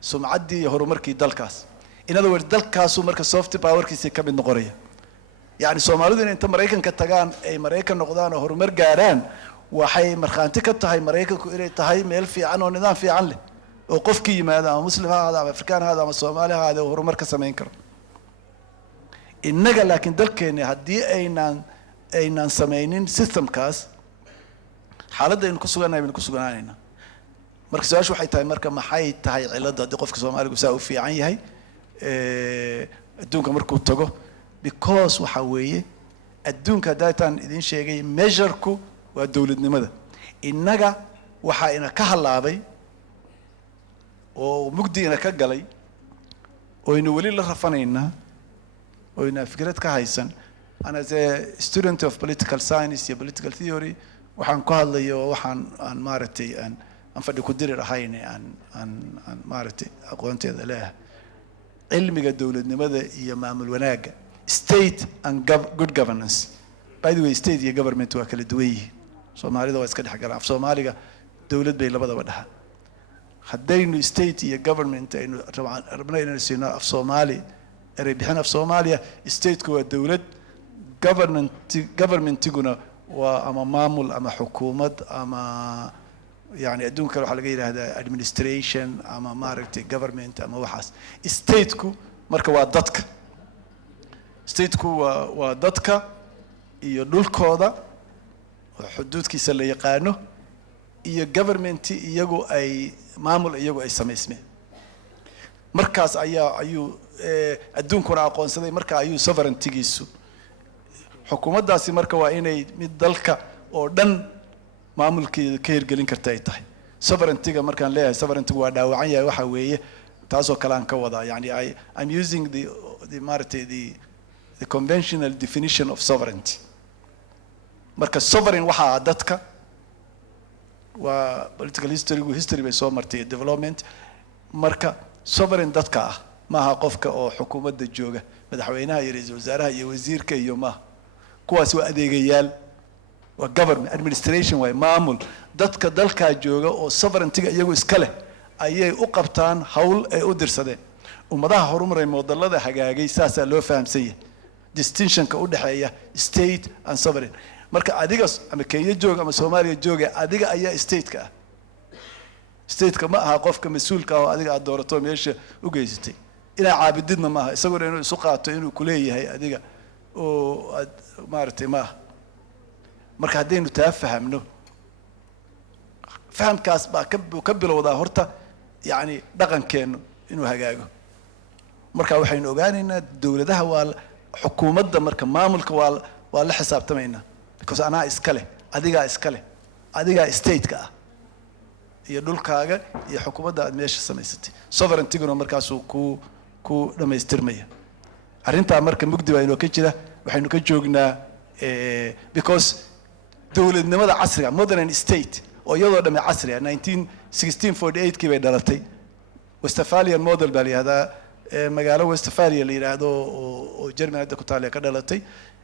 sumcaddii horumarkii dalkaas in other words dalkaasu marka soft power-kiisa ka mid noqonaya yani Soomaalidu inta Mareykanka tagaan ay Mareykan noqdaan oo horumar gaaraan waxay markhaanti ka tahay Mareykanku inay tahay meel fiican oo nidaam fiican leh oo qofkii yimaada ama muslim ha ahaado ama afrikaan ha ahaado ama Soomaali ha ahaado horumar ka samayn karo innaga laakiin dalkeena haddii aynaan samaynin systemkaas xaaladda aynu ku suganahay baynu ku suganaanayna marka su-aashu waxay tahay marka maxay tahay cilada haddii qofka Soomaaligu saa u fiican yahay adduunka markuu tago because waxa weeye adduunka daataan idin sheegay measure-ku waa dawladnimada innaga waxa ina ka halaabay oo mugdi ina ka galay oo ina weli la rafanaynaa oo ina fikrad ka haysan and as a student of political science iyo political theory waxaan ku hadlayo waxaan aan maaragtay aan fadhi ku diri ahayn aan maaragtay aqoonteeda leeyahay cilmiga dawladnimada iyo maamul wanaaga state and good governance by the way state iyo government waa kala duwan yihiin Soomaalida waa iska dhexgalaan af Soomaaliga dawlad bay labadaba dhaxaan haddaynu state iyo government aynu rabnaa inaynu siino af Soomaali eray bixin af Soomaaliya state-ku waa dawlad governmentiguna waa ama maamul ama xukuumad ama يعني أدونك لو حلقة هذا administration أما ماركتي government أما وحاس stateku مركا وادتك stateku وادتك يدلكودا حدود كيس اللي يقانو government يجو أي معمول يجو أي سميسمه مركز أيو أدونك وراء قانصدي مركا أيو sovereignty جيسو حكومة داسي مركا وإني مدلك أردن maamulkii ka hirgelin karta ay tahay sovereignty-ga markaan leeyahay sovereignty waa dhaawacan yahay waxa weeye taasoo kale aan ka wadaa yani I'm using the conventional definition of sovereignty marka sovereign waxa dadka waa political history bay soo martay development marka sovereign dadka ah maaha qofka oo xukuumadda jooga madaxweynaha iyo ra'iisul wasaaraha iyo wasiirka iyo maaha kuwaas waa adeegayaal government administration way maamul dadka dalka jooga oo sovereignty-ga iyagu iska leh ayay u qabtaan hawl ay u dirsadeen ummadaha horumaray moodalada hagaagay saasa loo fahamsan yahay distinction-ka u dhaxeeya state and sovereign marka adiga ama Kenya jooga ama Soomaaliya jooga adiga ayaa state-ka state-ka ma aha qofka mas'uulka ah oo adiga aad doorato meesha u geysatay ila caabididna ma aha isagoo inuu isu qaato inuu ku leeyahay adiga oo maartay ma marka haddaynu taa fahamno fahamkaas baa ka bilowdaa horta yani dhaqankeenu inuu hagaago marka waxaynu ogaanaynaa dawladaha xukuumadda marka maamulka waa la xisaabtamaynaa because anaa iska leh adigaa stateka ah iyo dhulkaaga iyo xukuumadda aad meesha samaysatay sovereigntiguna markaasuu ku dhammaystirmaya arrintaa marka mugdi baa inoo ka jira waxaynu ka joognaa because dowladnimada casriga modern state oo iyadoo dhamme casriga 1648kii bay dhalatay westphalian model baa la yihahdaa magaalo westphalia la yidhaahdo oo Germany hadda ku taaliya ka dhalatay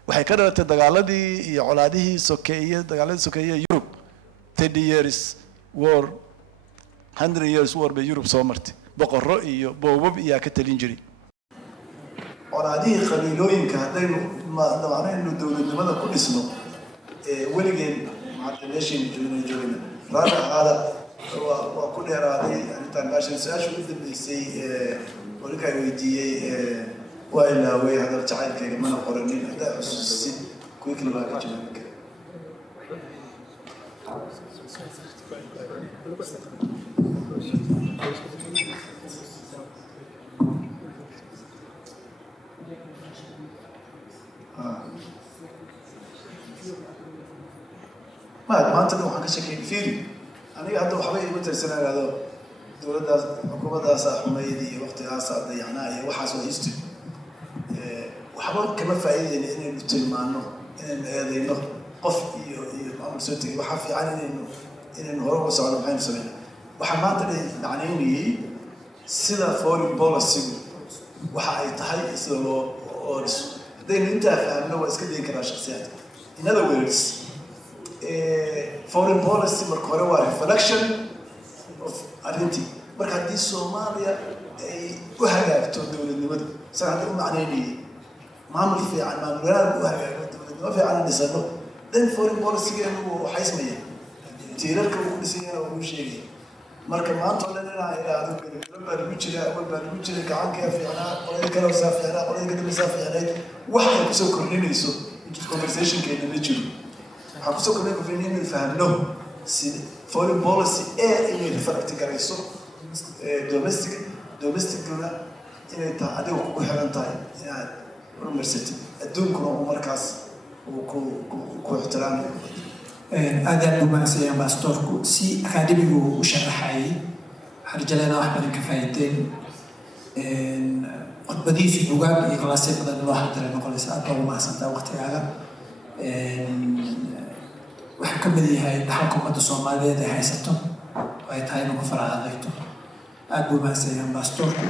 waxay ka dhalatay dagaaladii iyo colaadihii sokeeye Europe 30 years war 100 years war bay Europe soo martay boqorro iyo boobab iyaa ka talin jiray colaadihii qabiilooyinka haddaynu dabcanaynu dowladnimada ku dhisno weligeen maanta meeshaynu joogna raaga aada waa ku dheeraaday arrintan meeshan su-aasha ugu dambeysay warka ay weydiiyey waa ilaaway hadal jacaylkayga mana qoranin haddaa xusuusid kuwii kale baa ka jawaabi kara maanta waxaan ka sheekeyn fiiri aniga hadda waxba igu tirsanayado dowladdaas xukuumaddaasa xumeyd iyo waqtigaasa dayacnaa iyo waxaas waa history waxba kama faa'iideyna inaynu tilmaano inaynu eedeyno qof iyo maamul soo tegay waxaa fiican inaynu hore uga socdo maxaynu sameyn waxaa maanta dhacnaynayay sida foreign policy waxa ay tahay sida loo dhiso haddaynu intaa fahamno waa iska dayi karaa shakhsiyaadka in other words foreign policy marka hore waa reflection of arrintii marka haddii Soomaaliya ay u hagaagto dowladnimadu saan hadda u macnaynayay maamul fiican maamul wanaag u hagaago dowladnimo fiican dhisano then foreign policy-geenu waxay sameeyeen tiirarka uu dhisan yahay uu sheegay marka maanta oo dhan inaa ilaado baa lagu jira gacanka fiicnaa qoladii kale saa fiicnaa qoladii kale saa fiicnayd waxay kusoo kordhinayso conversation-keena ma jiro waxaan kusoo kordhin inaynu fahamno sida foreign policy inay reflect garayso domesticna inay tahay adiga kugu xiran tahay inaad horumarsatid adduunkuna uu markaas uu ku ixtiraamayo aad u mahadsan ambassadorku si akademigu u sharaxayay harjalena wax badan ka faa'iideen khudbadihiisa buugaag iyo kalaasyo badan loo xadiray noqonaysa aad ugu mahadsantaa waqtigaaga waxaa ka mid yahay dhaxalka ummadda Soomaaliyeed ay haysato oo ay tahay inuu ku faraha adayto aad buu mahadsan yahay ambassadorku